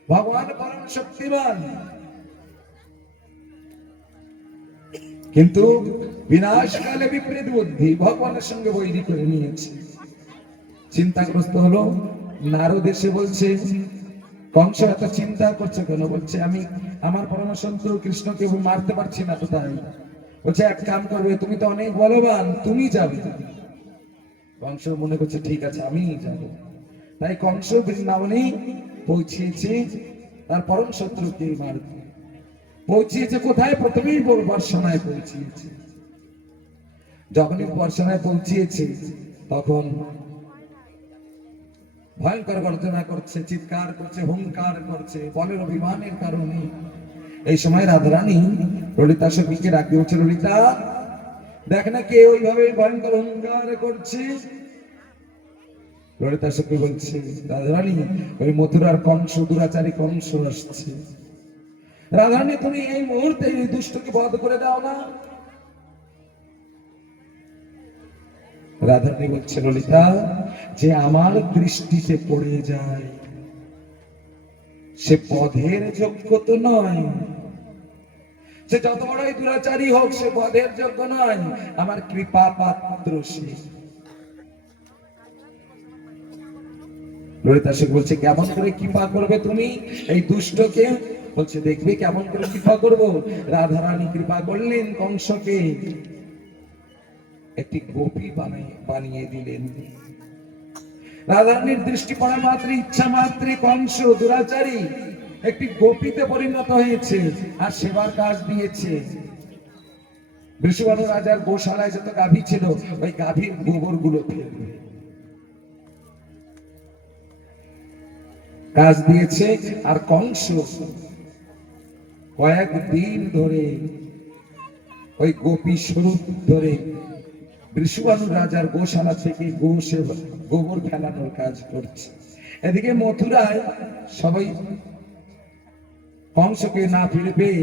ভগবান পরম শক্তিমান, কিন্তু বিনাশকালে বিপরীত বুদ্ধি ভগবানের সঙ্গে বৈরি করে নিয়েছে। চিন্তাগ্রস্ত হলো, নারদ এসে বলছে, কংস এত চিন্তা করছে কেন? বলছে আমি আমার পরমাশন্তু কৃষ্ণকে মারতে পারছি না, তো তাই বলছে এক কাম করবে, তুমি তো অনেক বলবান, তুমি যাবে। কংস মনে করছে ঠিক আছে আমি যাব। তাই কংস বৃন্দাবনেই পৌঁছিয়েছে তার পরম শত্রুকে মারতে। পৌঁছিয়েছে কোথায়? প্রথমেই বর্ষণায় পৌঁছিয়েছে। যখনই বর্ষণায় পৌঁছিয়েছে তখন ভয়ঙ্কর গর্জনা করছে, চিৎকার করছে, হুঙ্কার করছে বলের অভিমানের কারণে। এই সময় রাধারানী ললিতা সখীকে ডাকে, বলছে ললিতা দেখ না কে ওইভাবে ভয়ঙ্কর হুঙ্কার করছে। ললিতা সখী বলছে রাধারানী ওই মথুরার কংস, দুরাচারী কংস আসছে। রাধারানী তুমি এই মুহূর্তে এই দুষ্টকে বধ করে দাও না। রাধারানী বলছে ললিতা যে আমার দৃষ্টিতে পড়ে যায় সে বধের যোগ্য তো নয়, সে যত বড়ই দুরাচারী হোক সে বধের যোগ্য নয়, আমার কৃপা পাত্র সে। ললিতা সে বলছে কেমন করে কৃপা করবে তুমি এই দুষ্টকে? বলছে দেখবে কেমন করে কৃপা করব। রাধারানী কৃপা করলেন, কংসকে একটি গোপী বানিয়ে দিলেন। রাধারানীর দৃষ্টি পড়া মাত্র, ইচ্ছা মাত্রে কংস দুরাচারী একটি গোপীতে পরিণত হয়েছে আর সেবার কাজ দিয়েছে। বৃষভানু রাজার গোশালায় যত গাভী ছিল ওই গাভীর গোবর গুলো ফেলবে কাজ দিয়েছে। আর কংস কয়েকদিন ধরে ওই গোপী স্বরূপ ধরে বৃষভানু রাজার গোশালা থেকে গোবর ফেলানোর কাজ করছে। এদিকে মথুরায় সবাই কংসকে না ফিরে পেয়ে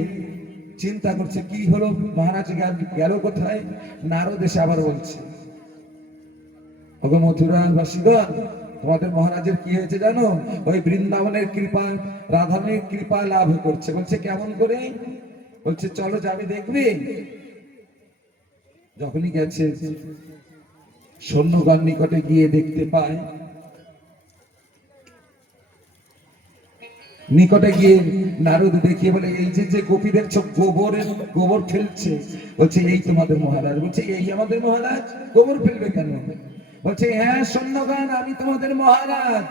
চিন্তা করছে কি হলো, মহারাজ গেল কোথায়? নারদ এসে আবার বলছে ওগো মথুরার বাসীগণ, তোমাদের মহারাজের কি হয়েছে জানো? ওই বৃন্দাবনের কৃপা, রাধারানীর কৃপা লাভ করছে। বলছে কেমন করে? বলছে চলো যাবে দেখবে। যখনই গেছে সৈন্যগণ নিকটে গিয়ে দেখতে পায়, নিকটে গিয়ে নারদ দেখিয়ে বলে এই যে গোপীদের চোখ গোবর ফেলছে, বলছে এই তোমাদের মহারাজ। বলছে এই আমাদের মহারাজ? গোবর ফেলবে কেন? বলছে হ্যাঁ সৈন্যগণ আমি তোমাদের মহারাজ।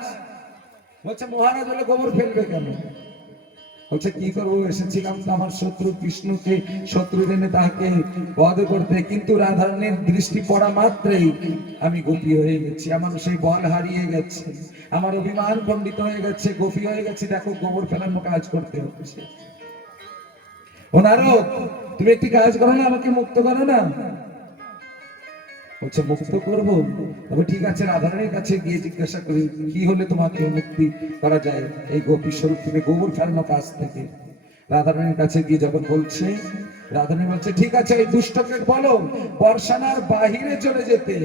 বলছে মহারাজ হলে গোবর ফেলবে কেন? বলছে কি করবো, এসেছিলাম তো আমার শত্রু কৃষ্ণকে শত্রু জেনে তাকে বধ করতে, কিন্তু রাধারানীর দৃষ্টি পড়া মাত্রই আমি গোপী হয়ে গেছি, আমার সেই বল হারিয়ে গেছে, আমার অভিমান খণ্ডিত হয়ে গেছে, গোপী হয়ে গেছি, দেখো গোবর ফেলানো কাজ করতে হচ্ছে। ও নারদ তুমি একটি কাজ করো না, আমাকে মুক্ত করো না। বলছে মুক্ত করবো? তবে ঠিক আছে রাধারানীর কাছে গিয়ে জিজ্ঞাসা করি কি হলে তোমাকে মুক্তি করা যায় এই গোপী স্বরূপ থেকে গোবর ফেলানো কাজ থেকে। রাধারানীর কাছে গিয়ে যখন বলছে, রাধারানী বলছে ঠিক আছে এই দুষ্টকে বলো বর্ষানার বাহিরে চলে যেতে,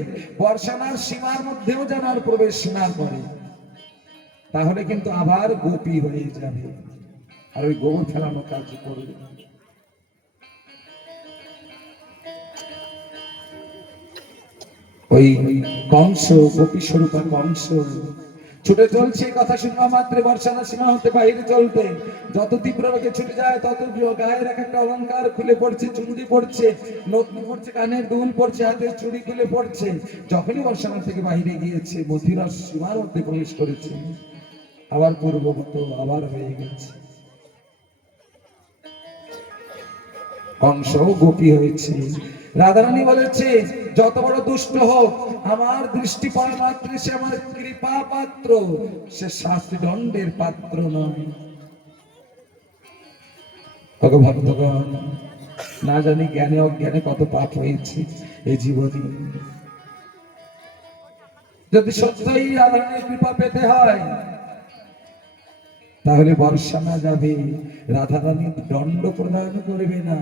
বর্ষানার সীমার মধ্যেও যেন আর প্রবেশ না করে, তাহলে কিন্তু আবার গোপী হয়ে যাবে আর ওই গোবর ফেলানো কাজ করবে। ওই কংস গোপী স্বরূপ কংস ছুটে চলছে, কথা শুনবা মাত্রে বর্ষানা সীমা হতে বাইরে চলতে যত তীব্র বেগে ছুটে যায় তত গায়ের এক একটা অলঙ্কার খুলে পড়ছে, চুড়ি পড়ছে, নথি পড়ছে, কানের দুল পড়ছে, হাতের চুড়ি খুলে পড়ছে। যখনই বর্ষানা থেকে বাইরে গিয়েছে মথুরার সীমার মধ্যে প্রবেশ করেছে, আবার পূর্বগত আবার হয়ে গেছে। কংস গোপী হয়েছে। রাধারানী বলেছে যত বড় দুষ্ট হোক আমার দৃষ্টি পড়া মাত্র সে আমার কৃপা পাত্র, সে শাস্তি দণ্ডের পাত্র নয়। ভক্তগণ না জানি জ্ঞানে অজ্ঞানে কত পাপ হয়েছে এই জীবনে। যদি সত্যই রাধারানীর কৃপা পেতে হয় তাহলে বর্ষানা যাবে, রাধারানী দণ্ড প্রদান করবে না।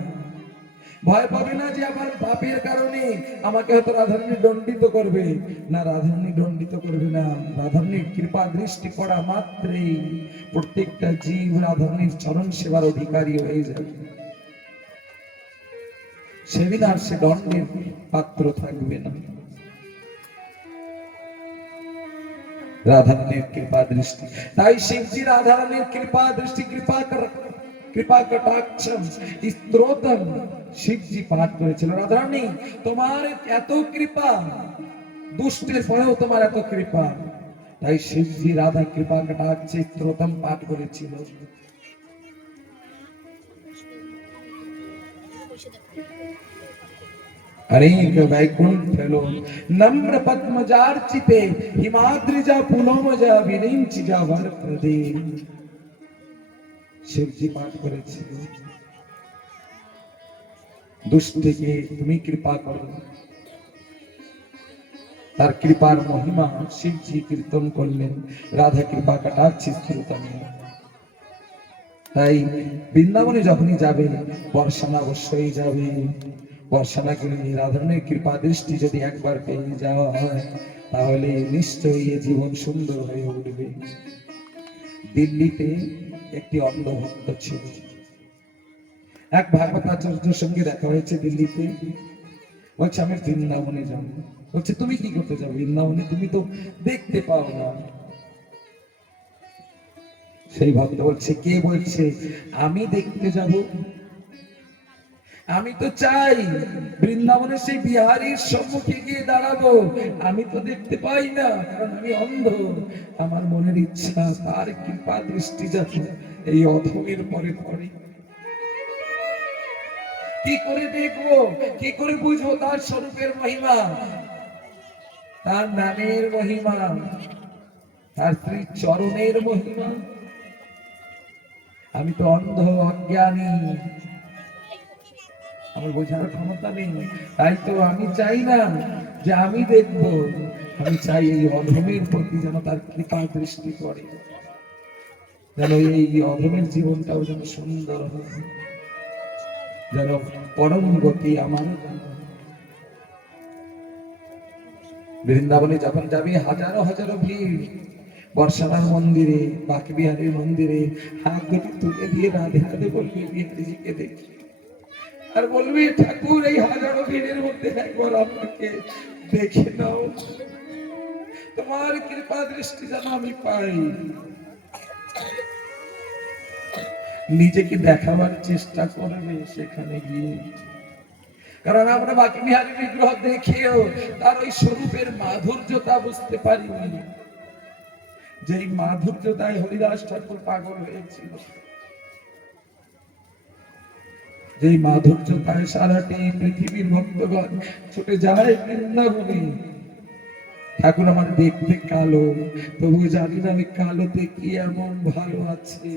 ভয় পাবে না যে আমার পাপের কারণে আমাকে হয়তো রাধারানী দণ্ডিত করবে, না, রাধারানী দণ্ডিত করবে না। রাধারানীর কৃপা দৃষ্টি পড়া মাত্রেই প্রত্যেকটা জীব রাধারানীর চরণ সেবার অধিকারী হয়ে যাবে, সেদিন আর সে দণ্ডের পাত্র থাকবে না। রাধারানীর কৃপা দৃষ্টি, তাই শিবজি রাধারানীর কৃপা দৃষ্টি, কৃপা কটাক্ষম স্তোত্রম শিবজি পাঠ করেছিল। রাধারানী তোমার এত কৃপা, দুষ্টের পরেও তোমার এত কৃপা, তাই শিবজি রাধা কৃপা কটাক্ষ স্তোত্রম পাঠ করেছিল। अनेक वैकुंठ लो नम्र पद्मजार्चिते हिमाद्रिजा पुलोमजा विरिंचिजा वर प्रदे। शिवजी पाठ করেছিল, দুষ্টকে তুমি কৃপা করো। তার কৃপার মহিমা শিবজি কীর্তন করলেন রাধা কৃপা কটাক্ষে স্তোত্রমে। তাই বৃন্দাবনে যখনই যাবে বর্ষানা অবশ্যই যাবে। বর্ষানাকে রাধারানীর কৃপা দৃষ্টি যদি একবার পেয়ে যাওয়া হয় তাহলে নিশ্চয়ই এ জীবন সুন্দর হয়ে উঠবে। দিল্লিতে একটি অন্ধ ভক্ত ছিল, এক ভাগবতাচার্যের সঙ্গে দেখা হয়েছে দিল্লিতে। বলছে আমি বৃন্দাবনে যাবো। বলছে তুমি কি করতে যাও বৃন্দাবনে, তুমি তো দেখতে পাও না। সেই ভক্ত বলছে কে বলছে আমি দেখতে যাব? আমি তো চাই বৃন্দাবনের সেই বিহারীর সম্মুখে গিয়ে দাঁড়াবো, আমি তো দেখতে পাই না, কারণ আমি অন্ধ। আমার মনের ইচ্ছা তার কৃপা দৃষ্টি যাতে এই অধমের পরে পড়ে। কি করে দেখবো, কি করে বুঝবো তার স্বরূপের মহিমা, তার নামের মহিমা, তার শ্রী চরণের মহিমা? আমি তো অন্ধ, অজ্ঞানী, আমার বোঝার ক্ষমতা নেই। তাই তো আমি চাই না যে আমি দেখবো, আমি চাই এই অধমের প্রতি যেন তার কৃপা দৃষ্টি পড়ে, যেন এই অধমের জীবনটাও যেন সুন্দর হয়, যেন পরম গতি আমার। বৃন্দাবনে যখন যাবি হাজারো হাজারো ভিড়, বর্ষানার মন্দিরে, বাঁকবিহারীর মন্দিরে হাত দুটি তুলে দিয়ে রাধে রাধে বলবি বিহারীজিকে দেখি, আর বলবি ঠাকুর এই হাজারো ভিড়ের মধ্যে একবার আপনাকে দেখে নাও, তোমার কৃপা দৃষ্টি যেন আমি পাই। নিজেকে দেখাবার চেষ্টা করবে সেখানে গিয়ে, কারণ আমরা বাঁকবিহারী বিগ্রহ দেখেও তার ওই স্বরূপের মাধুর্যতা বুঝতে পারিনি, যেই মাধুর্যতায় হরিদাস ঠাকুর পাগল হয়েছিল, যেই মাধুর্যতায় সারাটি পৃথিবীর ভক্তগণ ছুটে যায় বৃন্দাবনে। ঠাকুর আমার দেখতে কালো, তবু জানি না ওই কালোতে কি এমন ভালো আছে,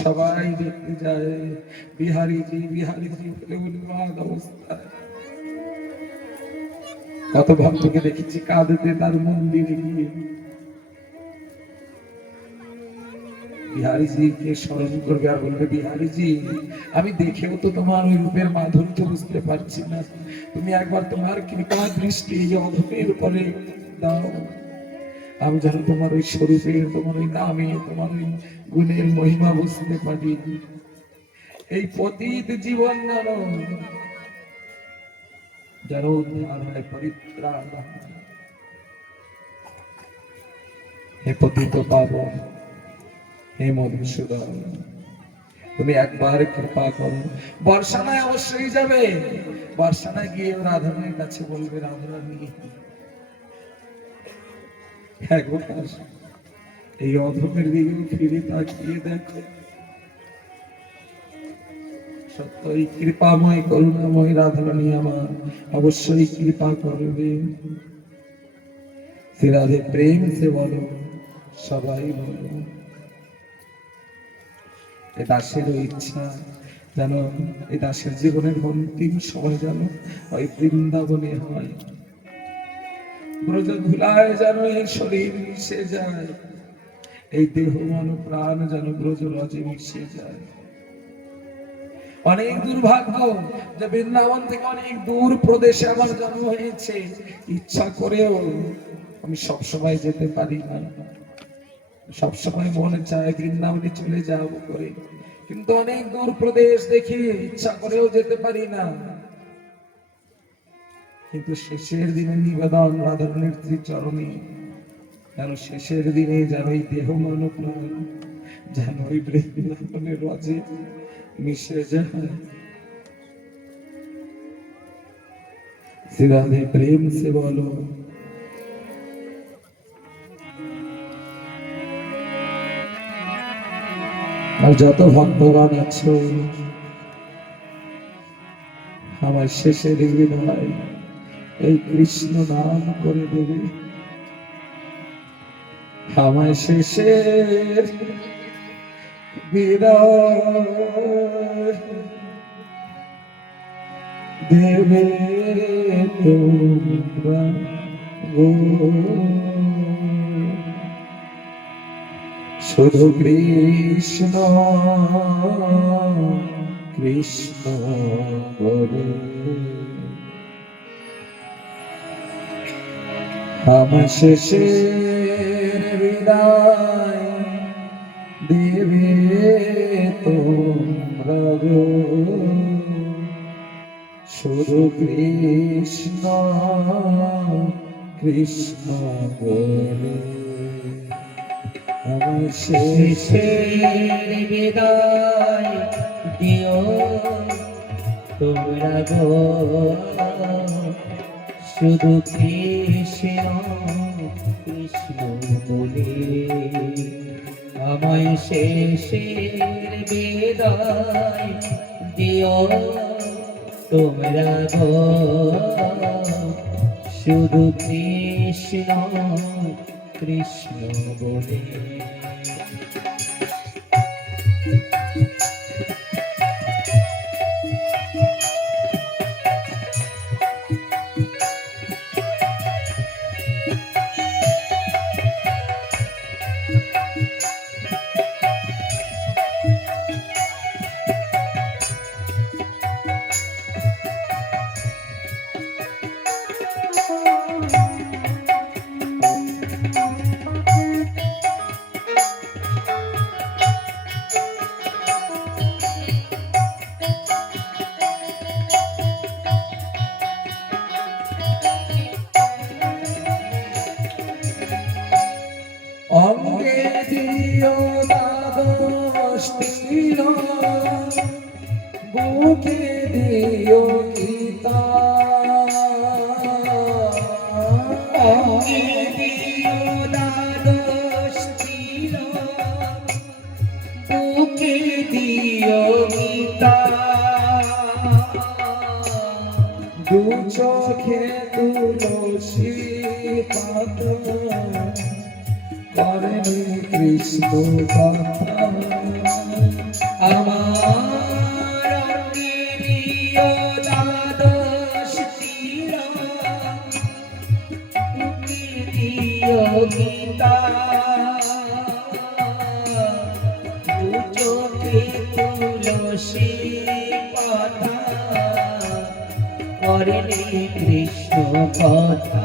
সবাই দেখতে যায় বিহারীজি বিহারীজি বলে উন্মাদ অবস্থায়। কত ভক্তকে দেখেছি কাঁদতে তার মন্দিরে গিয়ে। বিহারীজিকে স্মরণ করবে আর বলবে বিহারীজি আমি দেখেও তো তোমার ওই রূপের মাধুর্য বুঝতে পারছি না, তুমি একবার তোমার কৃপা দৃষ্টি এই অধমের উপরে দাও, আমি যেন তোমার ওই স্বরূপের, তোমার ওই নামে, তোমার ওই গুণের মহিমা বুঝতে পারি। এই পতিত জীবন যেন উদ্ধার হয়, পরিত্রাণ হয়। হে পতিত পাবন, হে মধুসূদন, তুমি একবার কৃপা করো। বর্ষানায় অবশ্যই যাবে, বর্ষানায় গিয়ে রাধারানীর কাছে বলবে রাধারানী একবার এই অধমের দিকে ফিরে তাকিয়ে দেখো, সত্যই কৃপাময় করুণাময় রাধারানী আমার অবশ্যই কৃপা করবে। সে রাধে প্রেম সে বলো, সবাই বলো। এ দাসেরও ইচ্ছা যেন এই দাসের জীবনের অন্তিম সময় যেন ওই বৃন্দাবনে হয়, ব্রজ ধুলায় যেন এই শরীর মিশে যায়, এই দেহ মন প্রাণ যেন ব্রজ রজে মিশে যায়। অনেক দুর্ভাগ্য যে বৃন্দাবন থেকে অনেক দূর প্রদেশে আমার জন্ম হয়েছে, ইচ্ছা করেও আমি সবসময় যেতে পারি না। সবসময় মনে চায় বৃন্দাবনে চলে যাব করে, কিন্তু অনেক দূর প্রদেশ দেখি, ইচ্ছা করেও যেতে পারি না। কিন্তু শেষের দিনে নিবেদন রাধারণীর চরণে, যেন শেষের দিনে যেন এই দেহ মানব প্রাণ যেন ওই বৃন্দাবনের রজে মিশে যায়। শ্রীরাধে প্রেম সে বলো। আর যত ভক্তগণ আছো, আমার শেষের হৃদয় এই কৃষ্ণ নাম করে দেবে। আমার শেষের বিদায় দেবে তোমরা গো। শুধু কৃষ্ণ কৃষ্ণ বলে আমার শেষের বিদায় দেবে তোমরা গো। শুধু কৃষ্ণ কৃষ্ণ বলে আমার শেষের বিদায় দিও তোমরা গো। শুধু কৃষ্ণ কৃষ্ণ বলে আমায় শেষের বিদায় দিও তোমরা গো। শুধু কৃষ্ণ কৃষ্ণ বলে। অঙ্গে দিও দ্বাদশ তিলক, বুকে দিও গীতা। অঙ্গে দিও দ্বাদশ তিলক, বুকে দিও গীতা। দু চোখে তুলসী পাতা, করেনি কৃষ্ণ কথা। আমার অঙ্গে দিও দ্বাদশ তিলক, বুকে দিও গীতা। দু চোখে তুলসী পাতা, করেনি কৃষ্ণ কথা।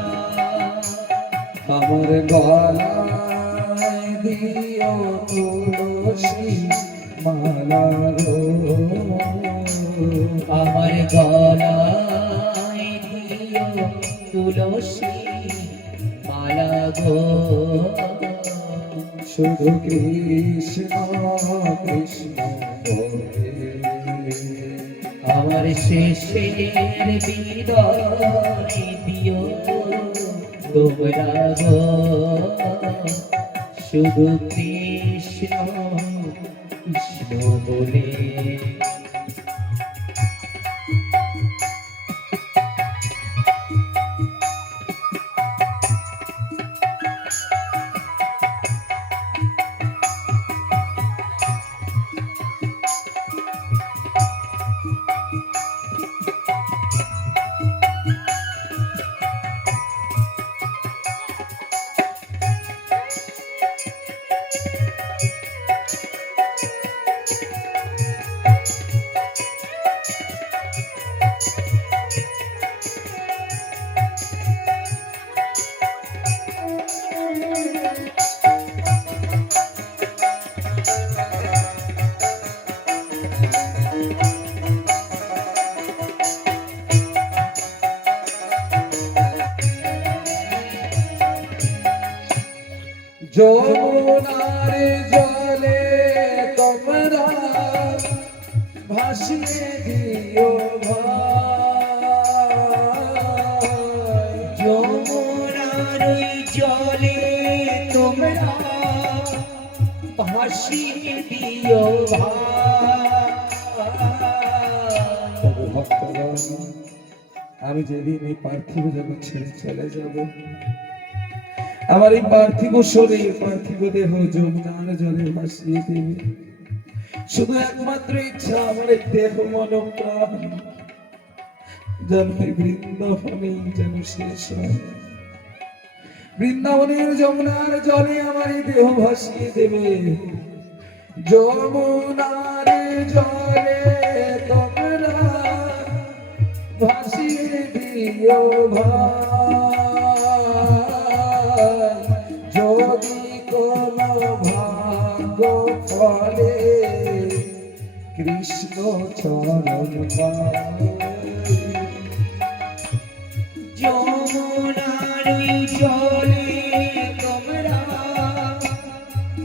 আমার গলায় দিও তুলসী মালা গো। আমার গলায় দিও তুলসী মালা গো। শুধু কৃষ্ণ কৃষ্ণ বলে আমার শেষের বিদায় দিও তোমরা গো। শুধু কৃষ্ণ কৃষ্ণ বলে। যমুনার জলে তোমরা ভাসিয়ে দিও ভাই, যমুনার জলে তোমরা ভাসিয়ে দিও তবে ভক্তগণ, আমি যেদিন এই পার্থিব জগৎ ছেড়ে চলে যাব, আমার এই পার্থিব শরীর পার্থিব দেহ যমুনার জলে ভাসিয়ে দেবে। শুধু একমাত্র ইচ্ছা আমার এই দেহ মন প্রাণ যেন এই বৃন্দাবনেই যেন শেষ হয়। বৃন্দাবনের যমুনার জলে আমার এই দেহ ভাসিয়ে দেবে। যমুনার জলে তোমরা ভাসিয়ে দিও ভাই, যদি কোনো ভাগ্য ফলে কৃষ্ণ চরণ পায়। যমুনার জলে তোমরা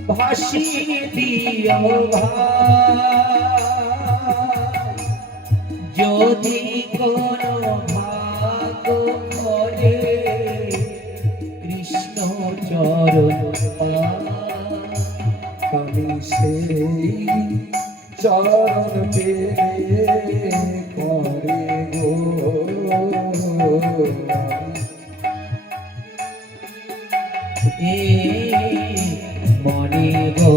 ভাসিয়ে দিও ভাই, যদি কোনো ভাগ্য ফলে কৃষ্ণ চরণ পায়। আমি সেই চরণ পেলে করে গো, এ মনে গো,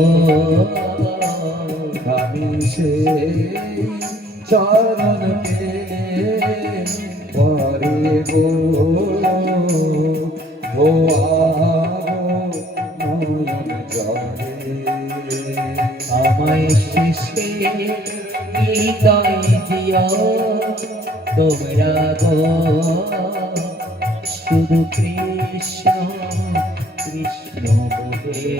আমি সেই চরণ পেলে করে গো, নয়ন জলে আমায় শেষে হৃদয় দিও তোমরা গো, শুধু কৃষ্ণ কৃষ্ণ বলে।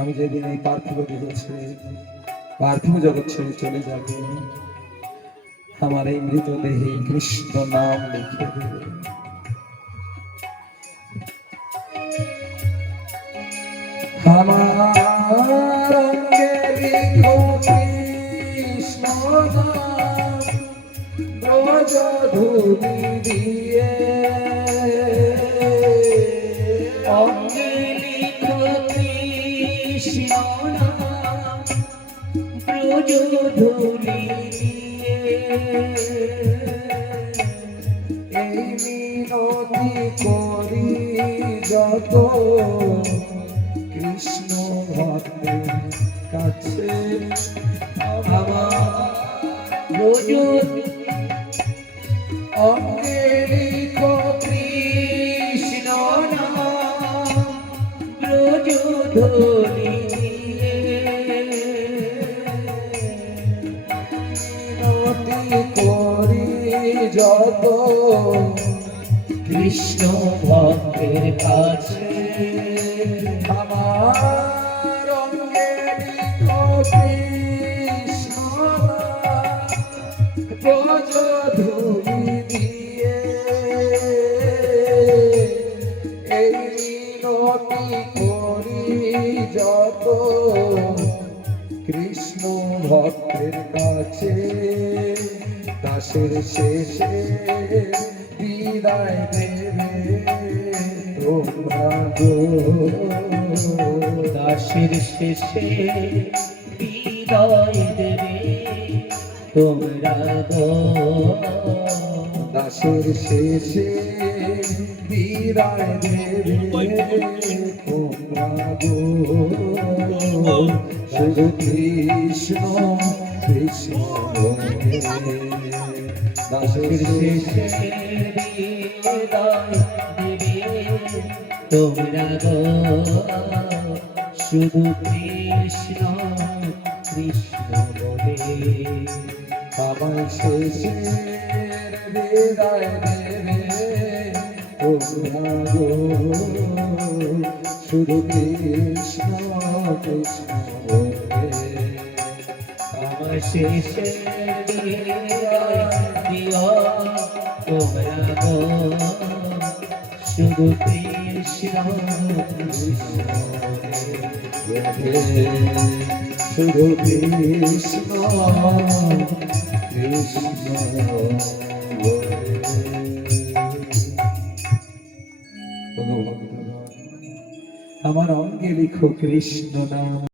আমি যেদিন এই পার্থিব জগৎ ছেড়ে চলে যাব, আমার এই মৃতদেহে কৃষ্ণ নাম লিখে দেবে। আমার অঙ্গে লিখো কৃষ্ণ নাম, ব্রজ ধূলি দিয়ে অঙ্গে লিখো কৃষ্ণ নাম, ব্রজ ধূলি দিয়ে। এই মিনতি করি যত কৃষ্ণ ভক্তের কাছে, আমার ব্রজ অঙ্গে লিখো কৃষ্ণ নাম, ব্রজ ধূলি দিয়ে। মিনতি করি যত কৃষ্ণ ভক্তের কাছে, আমার অঙ্গে লিখো কৃষ্ণ নাম, ব্রজ ধূলি দিয়ে। এই মিনতি করি যত কৃষ্ণ ভক্তের কাছে, দাসের শেষে বিদায় দেবে তোমরা গো, দাসের শেষে বিদায় দেবে তোমরা গো দাসের শেষে বিদায় দেবে তোমরা গো শুধু কৃষ্ণ কৃষ্ণ বলে। দাসের শেষে বিদায় দিবে তোমরা গো শুধু কৃষ্ণ কৃষ্ণ বলে। আমার শেষে বিদায় দেবে তোমরা গো শুধু কৃষ্ণ কৃষ্ণ বলে। আমার শেষে বিদায় দিও তোমরা গো শুধু কৃষ্ণ কৃষ্ণ বলে। শুধু কৃষ্ণ কৃষ্ণ বলে। আমার অঙ্গে লিখো কৃষ্ণ নাম।